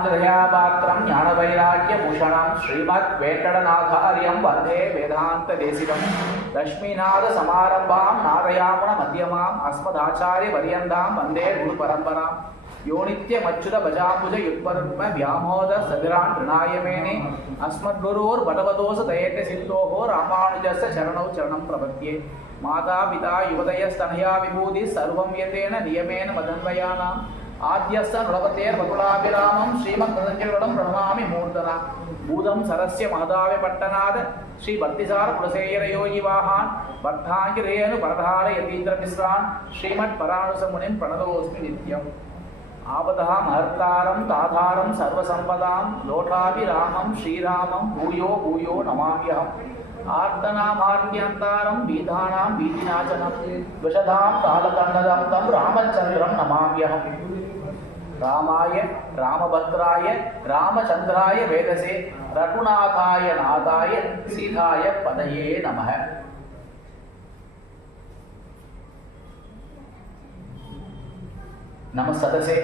ராமானுஜதயாபாத்திரம் ஞானவைராக்கியபூஷணம் ஸ்ரீமத் வெங்கடநாதாரியம் வந்தே வேதாந்ததேசிகம் லக்ஷ்மீநாத சமாரம்பாம் நாதயாமுன மத்தியமாம் அஸ்மதாச்சாரிய பரியந்தாம் வந்தே குரு பரம்பராம் யோ நித்யமச்சுத பஜாம்புஜ யுக்மருக்ம வியாமோத சதிரான் ரிணாயமேனே அஸ்மத்குரோர் பகவதோச தயேட்ட சித்தோஹோ ராமானுஜஸ்ய சரணௌ சரணம் பிரபத்யே மாதா பிதா யுவதயஸ்தனயா விபூதி சர்வம் யதேன நியமேன மதன்வயானாம் ஆத்யஸ்த நுளபதேர் வகுலாபிராமம் ஸ்ரீமத் பதஞ்சலிடம் பிரணமாமி மூர்த்தனா பூதம் சரஸ்ய மகதாவே பட்டநாத ஸ்ரீ பக்திசார குலசேகரயோகிவாகான் பக்தாங்கிரேனு பரதார யதீந்திர மிஸ்ரான் ஸ்ரீமத் பரானுசமுனிம் பிரணதோஸ்மி நித்யம் ஆபதாம் ஹர்த்தாரம் தாதாரம் சர்வசம்பதாம் லோகாபிராமம் ஸ்ரீராமம் பூயோ பூயோ நமாம்யஹம் ஆர்த்தனாமார்த்தியந்தாரம் பீதானாம் பீதிநாசனம் விஷதாம் காலகண்டதம் தம் ராமச்சந்திரம் நமாம்யஹம் ராமாய ராமபத்ராய ராமச்சந்திராய வேதசே ரகுநாதாய நாதாய சீதாய பதயே நமः. நமஸ்ததசே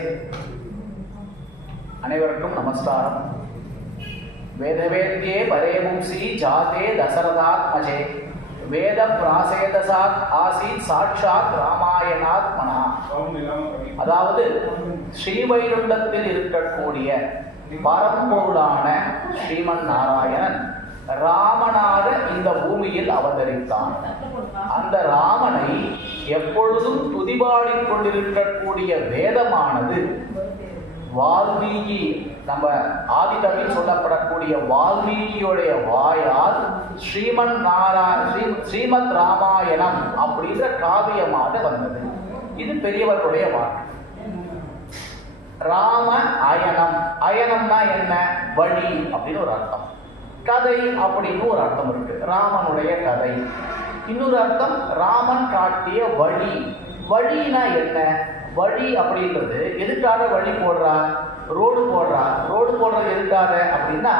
அனைவருக்கும் நமஸ்காரம். வேதவேத்யே பரேபும்சி ஜாதே தசரதாத்மஜே வேத பிராசேதசாத் ஆசீத் சாட்சாத் ராமாயணாத்மனா. அதாவது ஸ்ரீவைகுண்டத்தில் இருக்கக்கூடிய பரம்பொருளான ஸ்ரீமன் நாராயணன் ராமனாக இந்த பூமியில் அவதரித்தான். அந்த ராமனை எப்பொழுதும் துதிபாடிக் கொண்டிருக்கக்கூடிய வேதமானது வால்மீகி, நம்ம ஆதிகவில் சொல்லப்படக்கூடிய வால்மீகியுடைய வாயால் ஸ்ரீமத் ராமாயணம் அப்படின்ற காவியமாக வந்தது. இது பெரியவர்களுடைய வாக்கு. ராம அயனம், அயனம்னா என்ன? வழி அப்படின்னு ஒரு அர்த்தம். கதை அப்படின்னு ஒரு அர்த்தம் இருக்கு, ராமனுடைய கதை. இன்னொரு அர்த்தம் ராமன் காட்டிய வழி. வழினா என்ன? வழி அப்படின்றது எதுக்காக வழி போடுறா? ரோடு போடுறா. ரோடு போடுறது எதுக்காக அப்படின்னா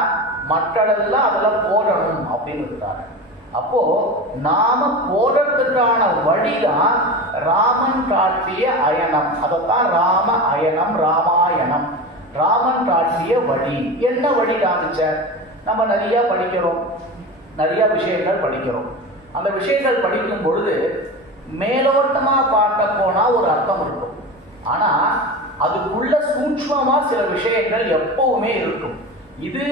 மக்களெல்லாம் அதில் போடணும் அப்படின்னு இருக்காங்க. அப்போ நாம போடுறதுக்கான வழிதான் ராமன் காட்டிய அயனம். அதைத்தான் ராம அயனம், ராமாயணம். ராமன் காட்டிய வழி. என்ன வழி காமிச்ச? நம்ம நிறைய படிக்கிறோம், நிறைய விஷயங்கள் படிக்கிறோம். அந்த விஷயங்கள் படிக்கும் பொழுது மேலோட்டமா பார்க்க போனா ஒரு அர்த்தம் இருக்கும், ஆனா அதுக்குள்ள சூட்சமா சில விஷயங்கள் எப்பவுமே இருக்கும். இது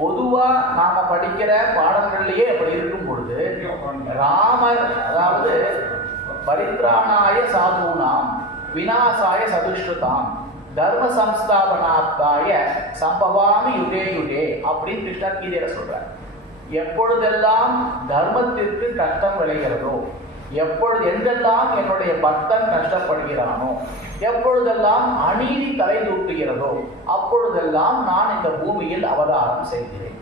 பொதுவா நாம படிக்கிற பாடங்கள்லயே அப்படி இருக்கும் பொழுது ராமர், அதாவது பரித்ராணாய சாதுனாம் விநாசாய சதுஷ்ருதாம் தர்ம சம்ஸ்தாபனாத்தாய சம்பவாமி யுகே யுகே அப்படின்னு கிருஷ்ணர் கீதையில சொல்றார். எப்பொழுதெல்லாம் தர்மத்திற்கு கஷ்டம் விளைகிறதோ, எப்பொழுது எங்கெல்லாம் என்னுடைய பக்தன் கஷ்டப்படுகிறானோ, எப்பொழுதெல்லாம் அநீதி தலை தூக்குகிறதோ, அப்பொழுதெல்லாம் நான் இந்த பூமியில் அவதாரம் செய்கிறேன்.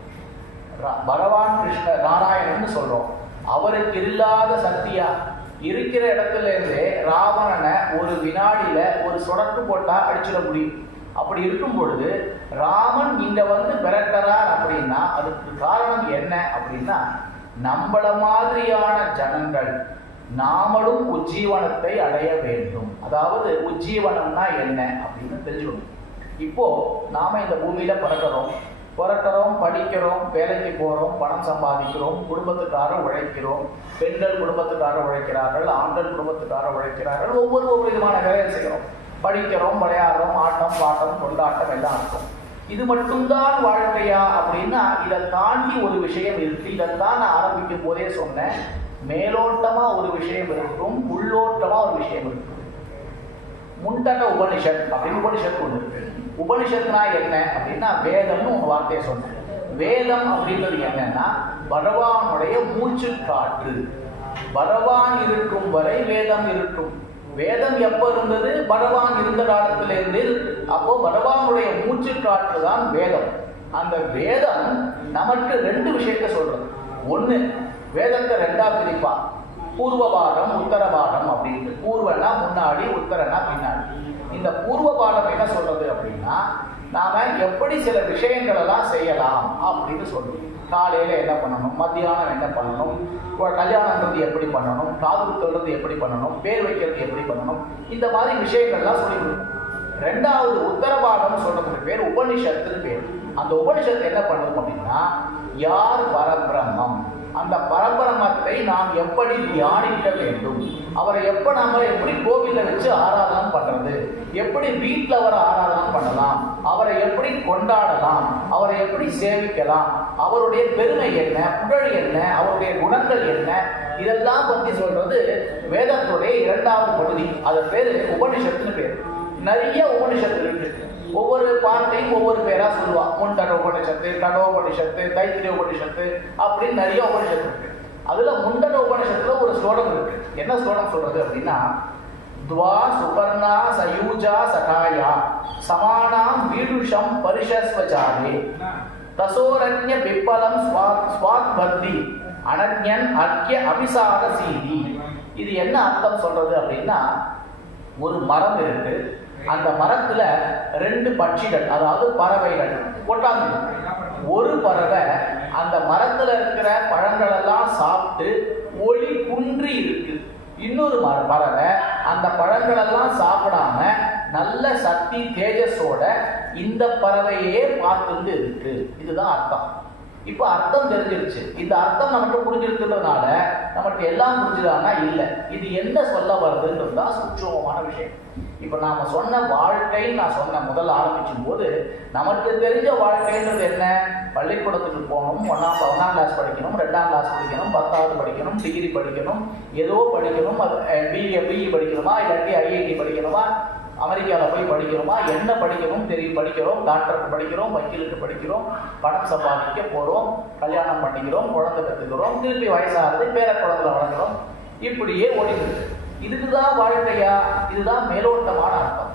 பகவான் கிருஷ்ண நாராயணன் சொல்றோம். அவருக்கு இல்லாத சக்தியா? இருக்கிற இடத்துல இருந்தே ராவணனை ஒரு வினாடியில ஒரு சொடக்கு போட்டா அடிச்சிட முடியும். அப்படி இருக்கும் பொழுது ராமன் இங்க வந்து பிறக்கிறார் அப்படின்னா அதுக்கு காரணம் என்ன அப்படின்னா, நம்மள மாதிரியான ஜனங்கள் நாமளும் உஜ்ஜீவனத்தை அடைய வேண்டும். அதாவது உஜ்ஜீவனம்னா என்ன அப்படின்னு தெரிஞ்சுக்கணும். இப்போ நாம இந்த பூமியில பிறக்கிறோம், படிக்கிறோம், வேலைக்கு போறோம், பணம் சம்பாதிக்கிறோம், குடும்பத்துக்காக உழைக்கிறோம். பெண்கள் குடும்பத்துக்காக உழைக்கிறார்கள், ஆண்கள் குடும்பத்துக்காக உழைக்கிறார்கள். ஒவ்வொரு விதமான வேலையை செய்கிறோம். படிக்கிறோம், விளையாடுறோம், ஆட்டம் பாட்டம் கொண்டாட்டம் எல்லாம் இருக்கும். இது மட்டும்தான் வாழ்க்கையா அப்படின்னா இதை தாண்டி ஒரு விஷயம் இருக்கு. இதைத்தான் நான் ஆரம்பிக்கும் போதே சொன்னேன். மேலோட்டமா ஒரு விஷயம் இருக்கும், உள்ளோட்டமா ஒரு விஷயம் இருக்கும். முண்டக உபனிஷத் அப்படின்னு உபனிஷத்து ஒன்று இருக்கு. உபனிஷத்துனா என்ன அப்படின்னா வேதம்னு ஒரு வார்த்தையை சொன்னேன். வேதம் அப்படின்றது என்னன்னா பகவானுடைய மூச்சு காற்று. பகவான் இருக்கும் வரை வேதம் இருக்கும். வேதம் எப்ப இருந்தது? பகவான் இருந்த காலத்திலிருந்து. அப்போ பகவானுடைய மூச்சு காற்று தான் வேதம். அந்த வேதம் நமக்கு ரெண்டு விஷயத்த சொல்றது. ஒண்ணு, வேதத்தை ரெண்டா பிரிப்பா, பூர்வ பாகம் உத்தர பாகம் அப்படின்னு. பூர்வனா முன்னாடி, உத்தரனா பின்னாடி. இந்த பூர்வ பாகம் என்ன சொல்றது அப்படின்னா நாம எப்படி சில விஷயங்கள் எல்லாம் செய்யலாம் அப்படின்னு சொல்றோம். காலையில என்ன பண்ணணும், மத்தியானம் என்ன பண்ணணும், கல்யாணம்ன்றது எப்படி பண்ணணும், காது குத்துறது எப்படி பண்ணணும், பேர் வைக்கிறது எப்படி பண்ணணும், இந்த மாதிரி விஷயங்கள்லாம் சொல்லி கொடுக்கும். ரெண்டாவது உத்தரபாகம் சொல்றதுக்கு பேர் உபனிஷத்துன்னு பேர். அந்த உபனிஷத்து என்ன பண்ணுது அப்படின்னா, யார் பரபிரம்மம், அந்த பரபிரம்மத்தை நாம் எப்படி தியானிக்க வேண்டும், அவரை நம்ம எப்படி கோவில வச்சு ஆராதனை பண்றது, எப்படி வீட்டில் அவரை ஆராதனை பண்ணலாம், அவரை எப்படி கொண்டாடலாம், அவரை எப்படி சேவிக்கலாம், அவருடைய பெருமை என்ன, புகழ் என்ன, அவருடைய குணங்கள் என்ன, இதெல்லாம் பற்றி சொல்றது வேதத்துடைய இரண்டாவது பகுதி. அது பேரு உபனிஷத்துன்னு பேர். நிறைய உபனிஷத்து இருக்கு. ஒவ்வொரு பாட்டையும் ஒவ்வொரு பேரா சொல்லுவா. முண்டன உபனிஷத்து, கடோபனிஷத்து, தைத்திரிய உபனிஷத்து அப்படின்னு நிறைய உபனிஷத்து இருக்கு. அதுல முண்டன உபனிஷத்துல ஒரு ஸ்லோகம் இருக்கு. என்ன ஸ்லோகம் சொல்றது அப்படின்னா, துவா சுபர்ணா சயூஜா சகாயா சமானாம் வீடுஷம் பரிஷஸ்வஜாலே தசோரண்ய பிப்பலம் ஸ்வாத் பக்தி அனன்யன் அர்க்கிய அபிசார சீதி. இது என்ன அர்த்தம் சொல்றது அப்படின்னா, ஒரு மரம் இருக்கு. அந்த மரத்துல ரெண்டு பட்சிகள், அதாவது பறவைகள் கொட்டாங்க. ஒரு பறவை அந்த மரத்துல இருக்கிற பழங்கள் எல்லாம் சாப்பிட்டு ஒளி குன்றி இருக்கு. இன்னொரு பறவை அந்த பழங்கள் எல்லாம் சாப்பிடாம நல்ல சக்தி தேஜஸோட இந்த பறவையே பார்த்துட்டு இருக்கு. இதுதான் அர்த்தம். இப்போ அர்த்தம் தெரிஞ்சிருச்சு. இந்த அர்த்தம் நமக்கு புரிஞ்சிருக்கிறதுனால நமக்கு எல்லாம் புரிஞ்சுதானா? இல்லை. இது என்ன சொல்ல வருதுன்றது தான் சூட்சமமான விஷயம். இப்போ நாம சொன்ன வாழ்க்கை, நான் சொன்ன முதல்ல ஆரம்பிக்கும் போது நமக்கு தெரிஞ்ச வாழ்க்கைன்றது என்ன? பள்ளிக்கூடத்துக்கு போகணும், ஒன்றாம் கிளாஸ் படிக்கணும், 2ஆம் கிளாஸ் படிக்கணும், 10வது படிக்கணும், டிகிரி படிக்கணும், ஏதோ படிக்கணும், பிஇ படிக்கணுமா, இல்லாட்டி ஐஐடி படிக்கணுமா, அமெரிக்காவில் போய் படிக்கிறோமா, என்ன படிக்கணும் தெரியும், படிக்கிறோம், டாக்டருக்கு படிக்கிறோம், வக்கீலுக்கு படிக்கிறோம், பணம் சம்பாதிக்க போகிறோம், கல்யாணம் பண்ணிக்கிறோம், குழந்தை பெற்றுக்கிறோம், திருப்பி வயசாகிறது, பேர குழந்தை வளர்க்குறோம், இப்படியே ஓடிடுது. இதுக்குதான் வாழ்க்கையா? இதுதான் மேலோட்டமான அர்த்தம்.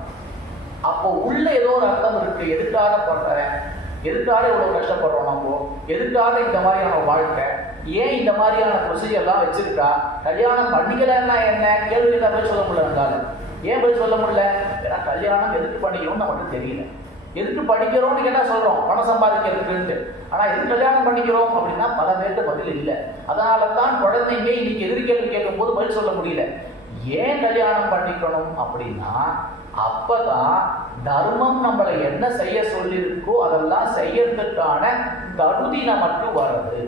அப்போ உள்ள ஏதோ ஒரு அர்த்தம் இருக்கு. எதுக்காக பண்றேன், எதுக்காக இவ்வளவு கஷ்டப்படுறோம், நம்ம எதுக்காக இந்த மாதிரியான வாழ்க்கை, ஏன் இந்த மாதிரியான ப்ரொசீஜர்லாம் வச்சிருக்கா, கல்யாணம் பண்ணிக்கலன்னா என்ன கேள்வி போய் சொல்ல முடியல. ஏன் போய் சொல்ல முடியல? ஏன்னா கல்யாணம் எதுக்கு பண்ணிக்கணும்னு நமக்கு தெரியல. எதுக்கு படிக்கிறோம்னு கேட்டா சொல்றோம் பணம் சம்பாதிக்கிறதுக்கு. ஆனா எதுக்கு கல்யாணம் பண்ணிக்கிறோம் அப்படின்னா பல பேருக்கு பதில் இல்லை. அதனால தான் குழந்தைங்க இன்னைக்கு எதிர்கேள்வி கேட்கும் போது பதில் சொல்ல முடியல. ஏன் கல்யாணம் பண்ணிக்கணும் அப்படின்னா, அப்பதான் தர்மம் நம்மளை என்ன செய்ய சொல்லியிருக்கோ அதெல்லாம் செய்யறதுக்கான தகுதி நமக்கு வருது.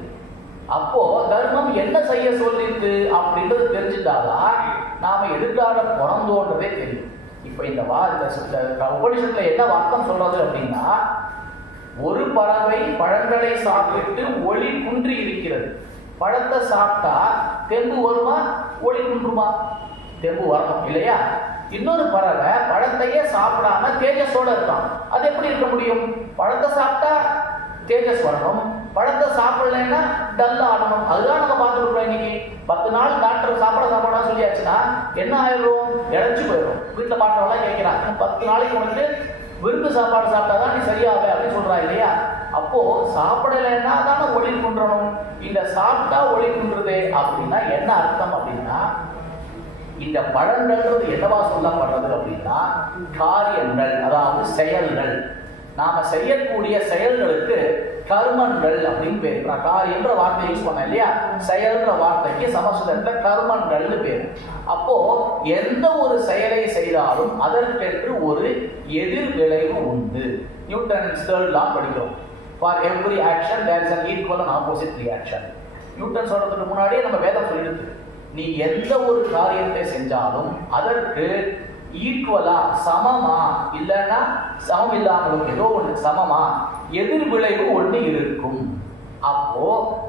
அப்போ தர்மம் என்ன செய்ய சொல்லிருக்கு அப்படின்றது தெரிஞ்சுட்டாதான் நாம எதுக்காக பிறந்தோன்றதே தெரியும். இப்ப இந்த உபனிஷத்துல என்ன வார்த்தம் சொல்றது அப்படின்னா, ஒரு பறவை பழங்களை சாப்பிட்டு ஒளி குன்றி இருக்கிறது. பழத்தை சாப்பிட்டா தெம்பு வருமா, ஒளி குன்றுமா? தெம்பு வரணும் இல்லையா? இன்னொரு பறவை பழத்தையே சாப்பிடாம தேஜஸோட இருக்கான். அது எப்படி இருக்க முடியும்? பழத்தை சாப்பிட்டா தேஜஸ் வரணும், பழத்தை சாப்பிடலைன்னா டல்லா ஆடணும். அதுதான் நம்ம பார்த்துருக்கோம். இன்னைக்கு 10 நாள் டாக்டர் சாப்பிட சொல்லியாச்சுன்னா என்ன ஆயிடும்? இழைச்சு போயிடும். வீட்டில் பாட்டவெல்லாம் கேட்கிறாங்க, 10 நாளைக்கு உனக்கு விருந்து சாப்பாடு சாப்பிட்டாதான் நீ சரியாவே அப்படின்னு சொல்றா இல்லையா? அப்போ சாப்பிடலைன்னா தானே ஒளி குன்றணும். இந்த சாப்பிட்டா ஒளி குன்றுதே அப்படின்னா என்ன அர்த்தம் அப்படின்னா, இந்த பழங்கள்ன்றது என்னவா சொல்லப்படுறது அப்படின்னா, காரியங்கள், அதாவது செயல்கள். நாம செய்யக்கூடிய செயல்களுக்கு கர்மங்கள் அப்படின்னு பேர். காரியன்ற வார்த்தையை யூஸ் பண்ண இல்லையா? செயல்ன்ற வார்த்தைக்கு சமஸ்கிருதத்துல கர்மங்கள்னு பேர். அப்போ எந்த ஒரு செயலை செய்தாலும் அதற்கென்று ஒரு எதிர் விளைவு உண்டு. நியூட்டன்ஸ் தேர்ட் லா படிக்கிறோம். For every action there is an equal and opposite reaction. Newton சொல்றதுக்கு முன்னாடியே நம்ம வேதம் சொல்லிருக்கு, நீ எந்த ஒரு காரியத்தை செஞ்சாலும் அதற்கு ஈக்குவலா, சமமா, இல்லைன்னா சமம் இல்லாமலும் ஏதோ ஒன்று சமமா எதிர் விளைவு ஒன்று இருக்கும். அப்போ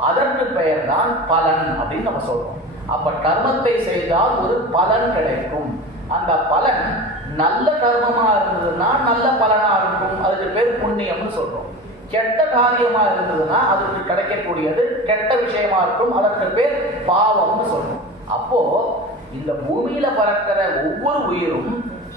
அதற்கு பெயர் தான் பலன் அப்படின்னு நம்ம சொல்றோம். அப்ப கர்மத்தை செய்தால் ஒரு பலன் கிடைக்கும். அந்த பலன் நல்ல கர்மமா இருந்ததுன்னா நல்ல பலனா இருக்கும், அதுக்கு பேர் புண்ணியம்னு சொல்றோம். கெட்ட காரியமா இருந்ததுன்னா அதுக்கு கிடைக்கக்கூடியது கெட்ட விஷயமா இருக்கும், அதற்கு பேர் பாவம்னு சொல்றோம். அப்போ இந்த பூமியில பறக்கிற ஒவ்வொரு உயிரும்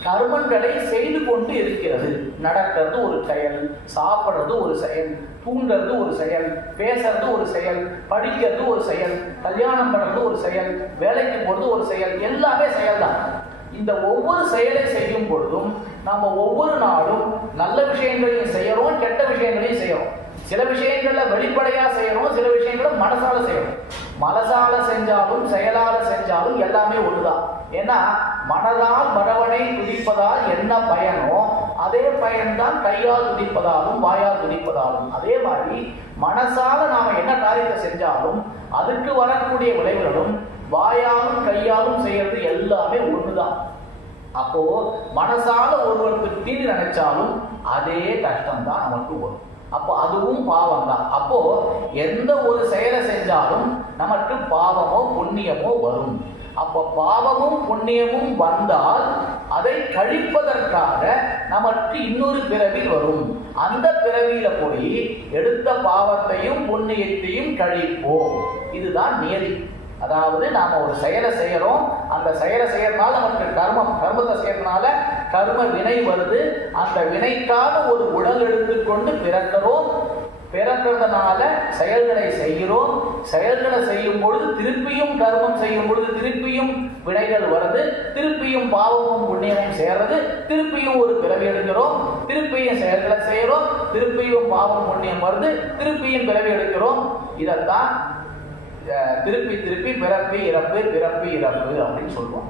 கர்மங்களை செய்து கொண்டு இருக்கிறது. நடக்கிறது ஒரு செயல், சாப்பிட்றது ஒரு செயல், தூங்குறது ஒரு செயல், பேசுறது ஒரு செயல், படிக்கிறது ஒரு செயல், கல்யாணம் பண்றது ஒரு செயல், வேலைக்கு போறது ஒரு செயல், எல்லாமே செயல்தான். இந்த ஒவ்வொரு செயலை செய்யும் பொழுதும் நாம ஒவ்வொரு நாளும் நல்ல விஷயங்களையும் செய்யறோம், கெட்ட விஷயங்களையும் செய்யறோம். சில விஷயங்கள்ல வெளிப்படையா செய்யறோம், சில விஷயங்கள மனசால செய்யறோம். மனசால செஞ்சாலும் செயலால செஞ்சாலும் எல்லாமே ஒண்ணுதான். ஏன்னா மனதால் பகவனை துதிப்பதால் என்ன பயனோ அதே பயன்தான் கையால் துதிப்பதாலும் வாயால் துதிப்பதாலும். அதே மாதிரி மனசால நாம என்ன காரியத்தை செஞ்சாலும் அதுக்கு வரக்கூடிய விளைவுகளும் வாயாலும் கையாலும் செய்யறது எல்லாமே ஒண்ணுதான். அப்போ மனசால ஒருவருக்கு தீங்கு நினைச்சாலும் அதே கஷ்டம் தான் நமக்கு வரும். அப்போ அதுவும் பாவம் தான். அப்போ எந்த ஒரு செயலை செஞ்சாலும் நமக்கு பாவமோ புண்ணியமோ வரும். அப்போ பாவமும் புண்ணியமும் வந்தால் அதை கழிப்பதற்காக நமக்கு இன்னொரு பிறவி வரும். அந்த பிறவியில போய் எடுத்த பாவத்தையும் புண்ணியத்தையும் கழிப்போம். இதுதான் நியதி. அதாவது நாம ஒரு செயலை செய்யறோம், அந்த செயலை செய்யறதுனால நமக்கு கர்மத்தை செய்யறதுனால கர்ம வினை வருது. அந்த வினைக்காக ஒரு உடல் எடுத்துக்கொண்டு பிறக்கிறோம். பிறக்கிறதுனால செயல்களை செய்கிறோம். செயல்களை செய்யும் பொழுது திருப்பியும் கர்மம் செய்யும் பொழுது திருப்பியும் வினைகள் வருது. திருப்பியும் பாவமும் புண்ணியமும் சேர்றது. திருப்பியும் ஒரு பிறவி எடுக்கிறோம். திருப்பியும் செயல்களை செய்யறோம். திருப்பியும் பாவம் புண்ணியம் வருது. திருப்பியும் பிறவி எடுக்கிறோம். இதைத்தான் திருப்பி திருப்பி பிறப்பு இறப்பு பிறப்பு இறப்பு அப்படின்னு சொல்லுவோம்.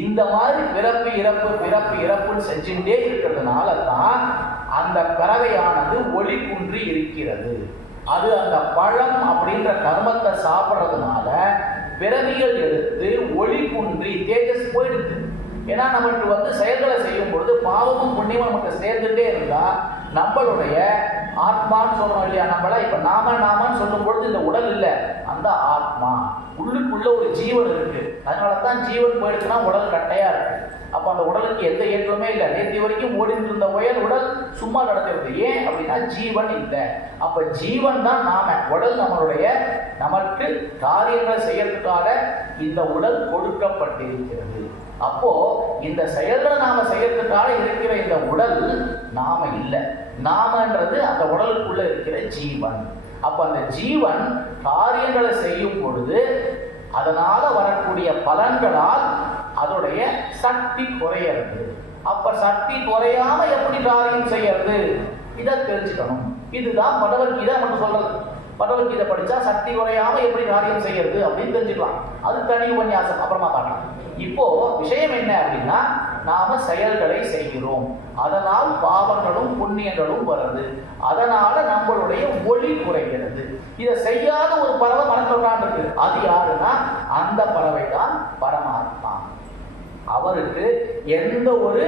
இந்த மாதிரி பிறப்பு இறப்பு பிறப்பு இறப்புன்னு செஞ்சுட்டே இருக்கிறதுனால தான் அந்த பறவையானது ஒளி குன்றி இருக்கிறது. அது அந்த பழம் அப்படின்ற கர்மத்தை சாப்பிட்றதுனால பிறவிகள் எடுத்து ஒளி குன்றி தேஜஸ் போயிடுது. ஏன்னா நமக்கு செயல்களை செய்யும் பொழுது பாவமும் புண்ணியமும் நமக்கு சேர்ந்துட்டே இருந்தா நம்மளுடைய ஆத்மான்னு சொல்றோம் இல்லையா, நம்மள இப்ப நாமன்னு சொல்லும் பொழுது இந்த உடல் இல்லை, அந்த ஆத்மா உள்ளுக்குள்ள ஒரு ஜீவன் இருக்கு. அதனாலதான் ஜீவன் போயிடுச்சுன்னா உடல் கட்டையா இருக்கு. அப்ப அந்த உடலுக்கு எந்த ஏற்றமே இல்லை. நேற்று வரைக்கும் ஓடிட்டு இருந்த உடல் சும்மா நடக்கிறது. ஏன் அப்படின்னா ஜீவன் இல்லை. அப்ப ஜீவன் தான் நாம. உடல் நம்மளுடைய நமக்கு காரியங்களை செய்யறதுக்காக இந்த உடல் கொடுக்கப்பட்டிருக்கிறது. அப்போ இந்த செயல்களை நாம செய்யறதுக்காக இருக்கிற இந்த உடல் நாம இல்லை. நாமன்றது அந்த உடலுக்குள்ள இருக்கிற ஜீவன். அப்ப அந்த ஜீவன் காரியங்களை செய்யும் பொழுது அதனால வரக்கூடிய பலன்களால் அதோடைய சக்தி குறையிறது. அப்ப சக்தி குறையாம எப்படி காரியம் செய்யறது, இதை தெரிஞ்சுக்கணும். இதுதான் பகவத்கீதை நமக்கு சொல்றது. பகவத்கீதை படிச்சா சக்தி குறையாம எப்படி காரியம் செய்யறது அப்படின்னு தெரிஞ்சுக்கலாம். அது தனி உபன்யாசம், அப்புறமா பார்க்கலாம். இப்போ விஷயம் என்ன அப்படின்னா, நாம செயல்களை செய்கிறோம், அதனால் பாவங்களும் புண்ணியங்களும் வருது. அதனால நம்மளுடைய ஒளி குறைகிறது. இதை செய்யாத ஒரு பறவை மனத்தோடான் இருக்கு. அது யாருன்னா அந்த பறவை தான் பரமாத்மா. அவருக்கு எந்த ஒரு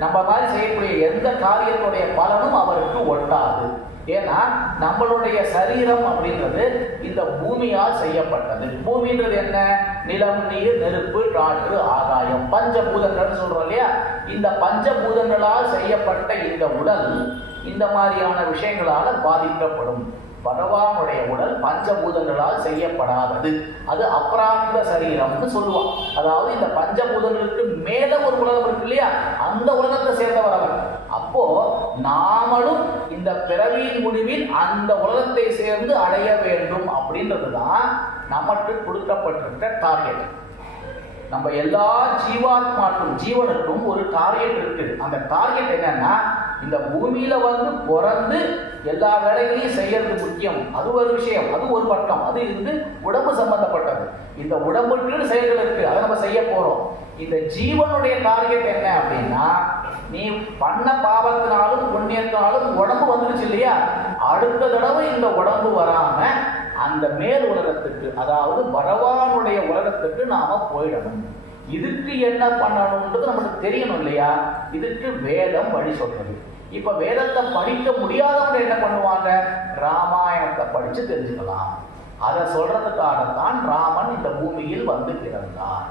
நம்ம மாதிரி செய்யக்கூடிய எந்த காரியத்துடைய பலனும் அவருக்கு ஒட்டாது. ஏன்னா நம்மளுடைய சரீரம் அப்படின்றது இந்த பூமியால் செய்யப்பட்டது. பூமின்றது என்ன? நிலம், நீர், நெருப்பு, காற்று, ஆகாயம், பஞ்சபூதங்கள் சொல்றோம் இல்லையா. இந்த பஞ்சபூதங்களால் செய்யப்பட்ட இந்த உடல் இந்த மாதிரியான விஷயங்களால பாதிக்கப்படும். பகவானுடைய உடல் பஞ்சபூதங்களால் செய்யப்படாதது. அது அப்ராகிருத சரீரம்னு சொல்லுவான். அதாவது இந்த பஞ்சபூதங்களுக்கு மேல ஒரு உலகம் இருக்கு இல்லையா, அந்த உலகத்தை சேர்ந்தவர் அவர். அப்போ நாமளும் இந்த பிறவியின் முடிவில் அந்த உலகத்தை சேர்ந்து அடைய வேண்டும் அப்படின்றதுதான் நமக்கு கொடுக்கப்பட்டிருக்க டார்கெட். நம்ம எல்லா ஜீவாத்மாக்கும் ஜீவனுக்கும் ஒரு டார்கெட் இருக்கு. அந்த டார்கெட் என்னன்னா, இந்த பூமியில பிறந்து எல்லா வேலைகளையும் செய்யறது முக்கியம். அது ஒரு விஷயம், அது ஒரு பக்கம். அது உடம்பு சம்பந்தப்பட்டது. இந்த உடம்புக்கு செயல்கள் இருக்கு, அதை நம்ம செய்ய போறோம். இந்த ஜீவனுடைய டார்கெட் என்ன அப்படின்னா, நீ பண்ண பாவத்தினாலும் புண்ணியத்தினாலும் உடம்பு வந்துருச்சு இல்லையா, அடுத்த தடவை இந்த உடம்பு வராம அந்த மேல் உலகத்துக்கு, அதாவது பகவானுடைய உலகத்துக்கு நாம போயிடணும். இதுக்கு என்ன பண்ணணும்ன்றது நமக்கு தெரியணும் இல்லையா. இதுக்கு வேதம் வழி சொல்றது. இப்ப வேதத்தை படிக்க முடியாதவங்க என்ன பண்ணுவாங்க, ராமாயணத்தை படிச்சு தெரிஞ்சுக்கலாம். அதை சொல்றதுக்காகத்தான் ராமன் இந்த பூமியில் பிறந்தார்.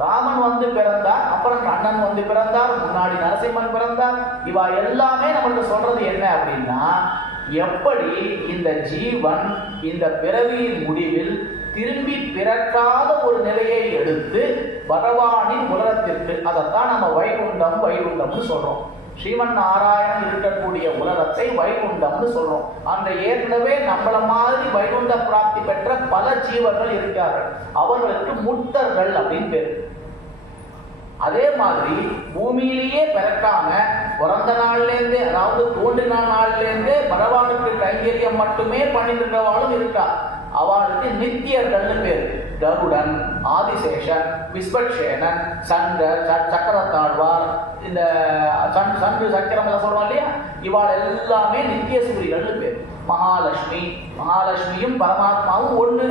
ராமன் பிறந்தார், அப்புறம் கண்ணன் பிறந்தார், முன்னாடி நரசிம்மன் பிறந்தார். இவா எல்லாமே நம்மளுக்கு சொல்றது என்ன அப்படின்னா, எப்படி இந்த ஜீவன் இந்த பிறவியின் முடிவில் திரும்பி பிறக்காத ஒரு நிலையை எடுத்து பகவானின் உலகத்திற்கு, அதைத்தான் நம்ம வைகுண்டம்னு சொல்றோம். ஸ்ரீமன் நாராயணன் இருக்கக்கூடிய உலகத்தை வைகுண்டம்னு சொல்றோம். அந்த ஏற்கனவே நம்மள மாதிரி வைகுண்ட பிராப்தி பெற்ற பல ஜீவர்கள் இருக்கார்கள். அவர்களுக்கு முக்தர்கள் அப்படின்னு பேரு. அதே மாதிரி பூமியிலேயே பிறக்காம பிறந்த நாள்லேருந்தே, அதாவது தோன்றின நாள்லேருந்தே பகவானுக்கு கைங்கரியம் மட்டுமே பண்ணிட்டு இருக்கிறவாளும் இருக்கா. அவளுக்கு நித்தியர்கள்னு பேரு. கருடன், ஆதிசேஷன், விஸ்வக்சேனன், சங்கர், சக்கரத்தாழ்வார், இந்த சண்டு சக்கரம் எல்லாம் சொல்றோம் இல்லையா, இவாள் எல்லாமே நித்திய சூரிகள்னு பேர். மகாலட்சுமியும் பரமாத்மாவும் ஒண்ணு.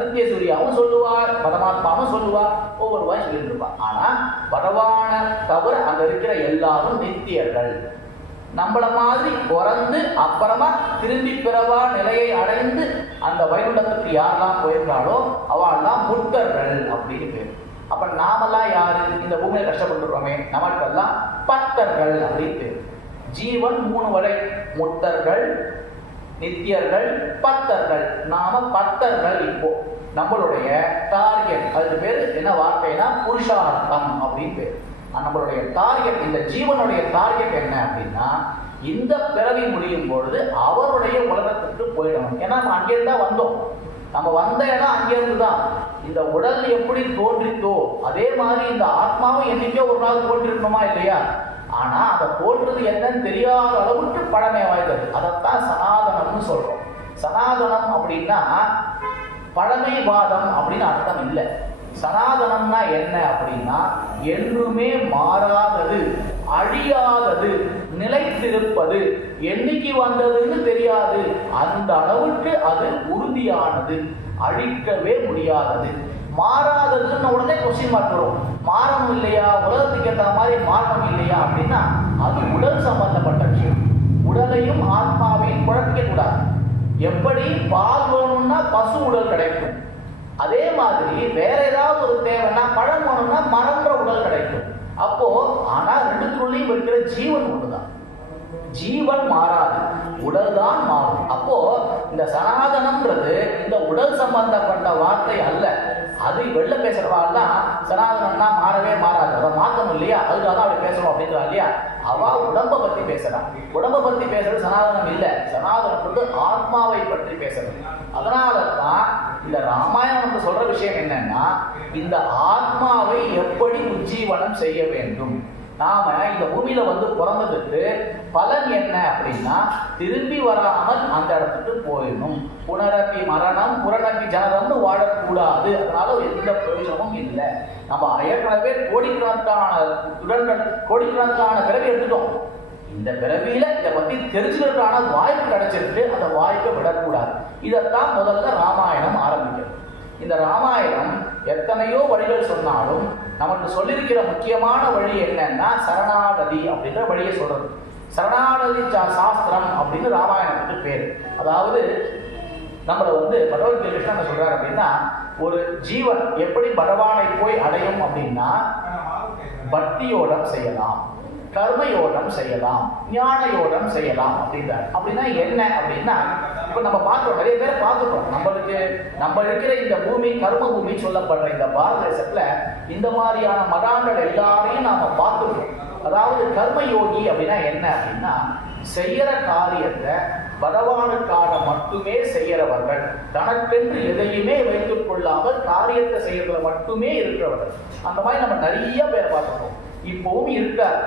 நித்திய சூரியாவும் சொல்லுவார், பரமாத்மாவும் சொல்லுவார், ஒவ்வொரு வாய் சொல்லிட்டு இருப்பார். ஆனா பகவான தவிர அங்க இருக்கிற எல்லாரும் நித்தியர்கள். நம்மள மாதிரி பிறந்து அப்புறமா திரும்பி பிறவா நிலையை அடைந்து அந்த வைகுண்டத்துக்கு யாரெல்லாம் போயிருக்காளோ அவள்லாம் முக்தர்கள் அப்படின்னு பேர். அப்ப நாமெல்லாம் யாரு? இந்த பூமியில கஷ்டப்பட்டுருக்கோமே, நமக்கெல்லாம் பக்தர்கள் அப்படின்னு பேர். ஜீவன் 3 வரை: முக்தர்கள், நித்தியர்கள், பக்தர்கள். நாம பக்தர்கள். இப்போ நம்மளுடைய டார்கெட், அதுக்கு பேரு என்ன வார்த்தைனா புருஷார்த்தம் அப்படின்னு பேர். நம்மளுடைய டார்கெட், இந்த ஜீவனுடைய டார்கெட் என்ன அப்படின்னா, இந்த பிறவி முடியும் பொழுது அவருடைய உலகத்துக்கு போயிடணும். ஏன்னா நம்ம அங்கேருந்து தான் வந்தோம். நம்ம வந்த இடம் அங்கேருந்து தான். இந்த உடல் எப்படி தோன்றித்தோ அதே மாதிரி இந்த ஆத்மாவும் என்னைக்கோ ஒரு நாள் தோன்றிருக்கணுமா இல்லையா? ஆனா அதை தோன்றது என்னன்னு தெரியாத அளவுக்கு பழமை வாய்ந்தது. அதைத்தான் சனாதனம்னு சொல்றோம். சனாதனம் அப்படின்னா பழமைவாதம் அப்படின்னு அர்த்தம் இல்லை. சனாதனம்னா என்ன அப்படின்னா என்றுமே மாறாதது, அழியாதது, நிலைத்திருப்பது, என்னைக்கு வந்ததுன்னு தெரியாது, அந்த அளவுக்கு அது உறுதியானது, அழிக்கவே முடியாதது. மாறாததுன்னு உடனே கொஸ்டின் மார்க் வரும். மாறணும் இல்லையா, உலகத்துக்கு ஏற்ற மாதிரி மாற்றம் இல்லையா அப்படின்னா அது உடல் சம்பந்தப்பட்ட விஷயம். உடலையும் ஆத்மாவையும் குழப்பிக்க கூடாது. எப்படி பால் வேணும்னா பசு உடல் கிடைக்கும், அதே மாதிரி வேற ஏதாவது ஒரு தேவைன்னா பழம் வேணும்னா மரன்ற உடல் கிடைக்கும். அப்போ ஆனா ரெண்டுக்குள்ளேயும் இருக்கிற ஜீவன் ஒண்ணுதான். ஜீவன் மாறாது, உடல் தான் மாறும். அப்போ இந்த சனாதனம்ன்றது இந்த உடல் சம்பந்தப்பட்ட வார்த்தை அல்ல. அது வெளில பேசுறவாள்லாம் சனாதனம்னா மாறவே மாறாது, அதை மாற்றணும் இல்லையா, அதுக்காக தான் அப்படி பேசுறோம் அப்படின்றா இல்லையா. அவ உடம்பை பத்தி பேசுறான். உடம்பை பத்தி பேசுறது சனாதனம் இல்லை. சனாதனம் வந்து ஆத்மாவை பற்றி பேசுறது. அதனாலதான் இந்த ராமாயணம் சொல்ற விஷயம் என்னன்னா, இந்த ஆத்மாவை எப்படி உஜ்ஜீவனம் செய்ய வேண்டும். நாம இந்த பூமியில வந்து பிறந்ததுக்கு பலன் என்ன அப்படின்னா, திரும்பி வராமல் அந்த இடத்துக்கு போயிடணும். புனரப்பி மரணம் புறநப்பி ஜனதம்னு வாழக்கூடாது. அதனால எந்த பிரயோஜனமும் இல்லை. நம்ம ஏற்கனவே கோடிக்கணக்கான பிறவி எடுத்துட்டோம். இந்த பிறவியில இதை பத்தி தெரிஞ்சுக்கிறதுக்கான வாய்ப்பு கிடைச்சிருக்கு. அந்த வாய்ப்பை விடக்கூடாது. இதைத்தான் முதல்ல ராமாயணம் ஆரம்பிக்கிறது. இந்த ராமாயணம் எத்தனையோ வழிகள் சொன்னாலும் நமக்கு சொல்லியிருக்கிற முக்கியமான வழி என்னன்னா சரணாகதி அப்படின்ற வழியை சொல்றது. சரணாகதி சாஸ்திரம் அப்படின்னு ராமாயணத்துக்கு பேர். அதாவது நம்மள வந்து பகவத்கீதை கிருஷ்ணன் என்ன சொல்றாரு அப்படின்னா, ஒரு ஜீவன் எப்படி பகவானை போய் அடையும் அப்படின்னா, பக்தியோடம் செய்யலாம், கர்மயோகம் செய்யலாம், ஞான யோகம் செய்யலாம் அப்படின்றார். அப்படின்னா என்ன அப்படின்னா, இப்ப நம்ம பார்க்கிறோம், நிறைய பேரை பார்த்துட்டோம். நம்ம இருக்கிற இந்த பூமி கர்ம பூமி சொல்லப்படுற இந்த பாரத தேசத்துல இந்த மாதிரியான மகான்கள் எல்லாரையும் நாம பார்த்துட்டோம். அதாவது கர்மயோகி அப்படின்னா என்ன அப்படின்னா, செய்யற காரியத்தை பகவானுக்காக மட்டுமே செய்யறவர்கள், தனக்கென்று எதையுமே வைத்துக் கொள்ளாமல் காரியத்தை செய்யறதுல மட்டுமே இருக்கிறவர்கள். அந்த மாதிரி நம்ம நிறைய பேரை பார்த்துட்டோம். இப்பவும் இருக்கார்.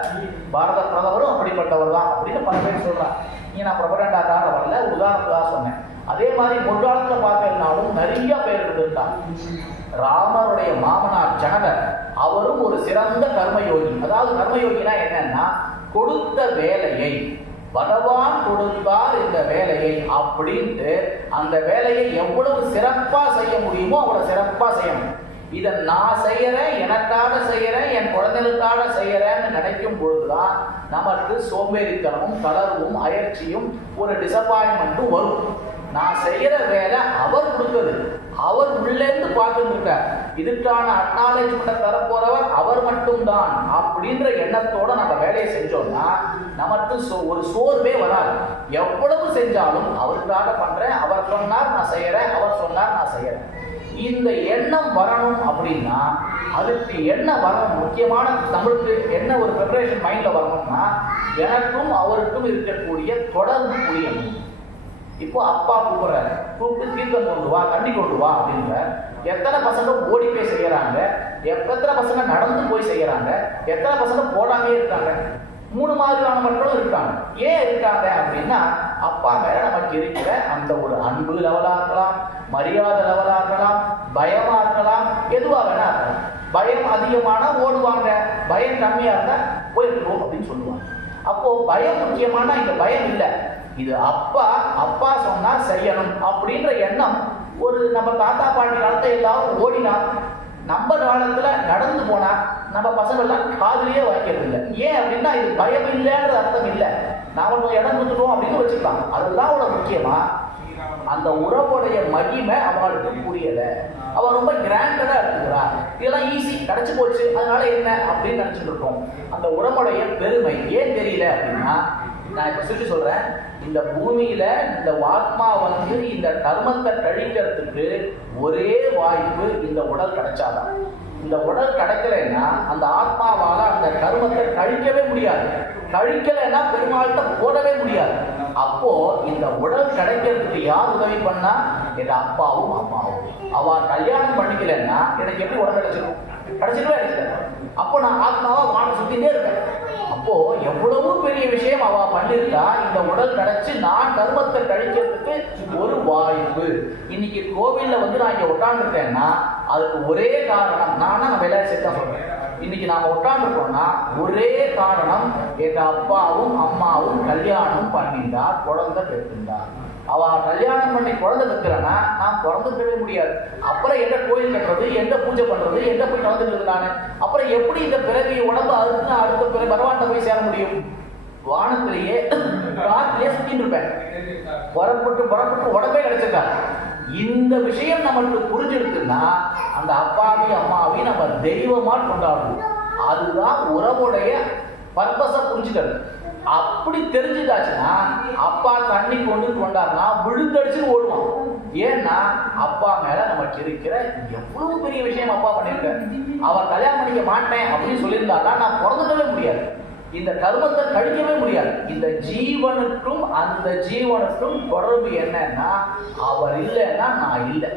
பாரத பிரதமரும் அப்படிப்பட்டவர் தான் அப்படின்னு பல பேர் சொல்றாங்க. நான் பிரபரண்டாக்காக வரல, உதாரணத்துக்காக சொன்னேன். அதே மாதிரி முற்காலத்துல பார்த்தீங்கன்னாலும் நிறைய பேர் இருந்திருக்காங்க. ராமருடைய மாமனார் ஜனகர், அவரும் ஒரு சிறந்த கர்மயோகி. அதாவது கர்மயோகினா என்னன்னா, கொடுத்த வேலையை பகவான் கொடுத்தார் இந்த வேலையை அப்படின்ட்டு அந்த வேலையை எவ்வளவு சிறப்பா செய்ய முடியுமோ அவ்வளவு சிறப்பா செய்யணும். இதை நான் செய்யறேன், எனக்காக செய்யறேன், என் குழந்தைகளுக்காக செய்யறேன்னு நினைக்கும் பொழுதுதான் நமக்கு சோம்பேறித்தனமும் தளர்வும் அயற்சியும் ஒரு டிசப்பாயின்மெண்ட்டும் வரும். நான் செய்யற வேலை அவர் கொடுத்தது, அவர் உள்ளேருந்து பார்த்துருக்கார். இதுக்கான அக்னாலேஜ்மெண்ட்டை தரப்போறவர் அவர் மட்டும்தான் அப்படின்ற எண்ணத்தோட நம்ம வேலையை செஞ்சோம்னா நமக்கு ஒரு சோர்வே வராது. எவ்வளவு செஞ்சாலும் அவருக்காக பண்றேன், அவர் சொன்னார் நான் செய்யறேன், அவர் சொன்னார் நான் செய்யறேன். இந்த எண்ணம் வரணும் அப்படின்னா அதுக்கு என்ன வரணும், முக்கியமான நம்மளுக்கு என்ன ஒரு ப்ரிப்பரேஷன் மைண்ட்ல வரணும்னா, எனக்கும் அவருக்கும் இருக்கக்கூடிய தொடர்பு புரியணும். இப்போ அப்பா கூப்பிடுறாரு, கூப்பிட்டு தீர்த்தம் கொண்டு வா, தண்ணி கொண்டு வா அப்படின்ற. எத்தனை பசங்க ஓடி போய் செய்யறாங்க, எத்தனை பசங்க நடந்து போய் செய்யறாங்க, எத்தனை பசங்க போடாமே இருக்காங்க. 3 மாதிரியான மக்களும் இருக்காங்க. ஏன் இருக்காங்க அப்படின்னா, அப்பா மேல நமக்கு இருக்கிற அந்த ஒரு அன்பு லெவலா இருக்கலாம், மரியாதை லெவலா இருக்கலாம், பயமா இருக்கலாம், எதுவா வேணா இருக்கலாம். பயம் அதிகமான ஓடுவாங்க, பயம் கம்மியா இருந்தா போயிருக்கோம் அப்படின்னு சொல்லுவாங்க. அப்போ பயம் முக்கியமான இந்த பயம் இல்லை, இது அப்பா சொன்னா செய்யணும் அப்படின்ற எண்ணம். ஒரு நம்ம தாத்தா பாட்டி காலத்தை எல்லாரும் ஓடினா, நம்ம காலத்துல நடந்து போனா நம்ம பசங்கள்லாம் காதலியே வாய்க்கிறது இல்லை. ஏன் அப்படின்னா இது பயம் இல்லைன்ற அர்த்தம் இல்லை, நாம இடம் கொடுத்துட்டோம் அப்படின்னு வச்சுக்கலாம். அதெல்லாம் அவ்வளவு முக்கியமா அந்த உறவுடைய மகிமை அவங்களுக்கு புரியல. அவ ரொம்ப கிராண்டடா இருக்குறா, இதெல்லாம் ஈஸி கிடைச்சு போச்சு அதனால என்ன அப்படின்னு நினைச்சிட்டு இருக்கோம். அந்த உறவுடைய பெருமை ஏன் தெரியல அப்படின்னா, நான் இப்ப சொல்லி சொல்றேன், இந்த பூமியில இந்த ஆத்மா இந்த கர்மத்தை கழிக்கிறதுக்கு ஒரே வாய்ப்பு இந்த உடல் கிடைச்சாதான். இந்த உடல் கிடைக்கலைன்னா அந்த ஆத்மாவால அந்த கர்மத்தை கழிக்கவே முடியாது. கழிக்கலைன்னா பெருமாள்கிட்ட போடவே முடியாது. அப்போ இந்த உடல் கிடைக்கிறதுக்கு யார் உதவி பண்ணா? எங்க அப்பாவும் அம்மாவும். அவ கல்யாணம் பண்ணிக்கலன்னா எனக்கு எப்படி உடல் கிடைச்சிடும்? கிடைச்சிடவே கிடைக்கல. அப்போ நான் ஆத்மாவா வாழ சுத்திட்டே இருக்கேன். அப்போ எவ்வளவு பெரிய விஷயம் அவ பண்ணிருக்கா. இந்த உடல் கிடைச்சு நான் கர்மத்தை கழிக்கிறதுக்கு ஒரு வாய்ப்பு. இன்னைக்கு கோவில்ல நான் இங்க உட்காந்துருக்கேன்னா அதுக்கு ஒரே காரணம், நான் வேலை சேர்த்தா சொல்றேன். இன்னைக்கு நாம உட்காந்துருக்கோம்னா ஒரே காரணம், எங்க அப்பாவும் அம்மாவும் கல்யாணம் பண்ணிட்டா, குழந்தை பெற்றுண்டா. அவ கல்யாணம் பண்ணி குழந்தை பெற்றுறனா நான் பிறந்துக்கவே முடியாது. அப்புறம் எந்த கோயில் கட்டுறது, எந்த பூஜை பண்றது, எந்த போய் கலந்துக்கிறது நானு? அப்புறம் எப்படி இந்த பிறவி உடம்பு அறுத்து அடுத்த பிறகு பரவாட்ட போய் சேர முடியும்? வானத்திலேயே காத்திலேயே சுத்தின்னு இருப்பேன். புறப்பட்டு உடம்பே கிடைச்சிருக்காரு. இந்த விஷயம் நம்மளுக்கு புரிஞ்சிருக்குன்னா அந்த அப்பாவி அம்மாவி நம்ம தெய்வமா கொண்டாடுவோம். அதுதான் உறவுடைய பர்பஸை புரிஞ்சுக்கிறது. அப்படி தெரிஞ்சுட்டாச்சுன்னா அப்பா தண்ணி கொண்டாருனா விழுந்தடிச்சு ஓடுவான். ஏன்னா அப்பா மேல நமக்கு இருக்கிற எவ்வளவு பெரிய விஷயம் அப்பா பண்ணிருக்க. அவர் கல்யாணம் பண்ணிக்க மாட்டேன் அப்படின்னு சொல்லியிருந்தாருன்னா நான் பிறந்துக்கவே முடியாது, இந்த கர்மத்தை கழிக்கவே முடியாது. இந்த ஜீவனுக்கும் அந்த ஜீவனுக்கும் தொடர்பு என்னன்னா, அவர் இல்லைன்னா நான் இல்லை.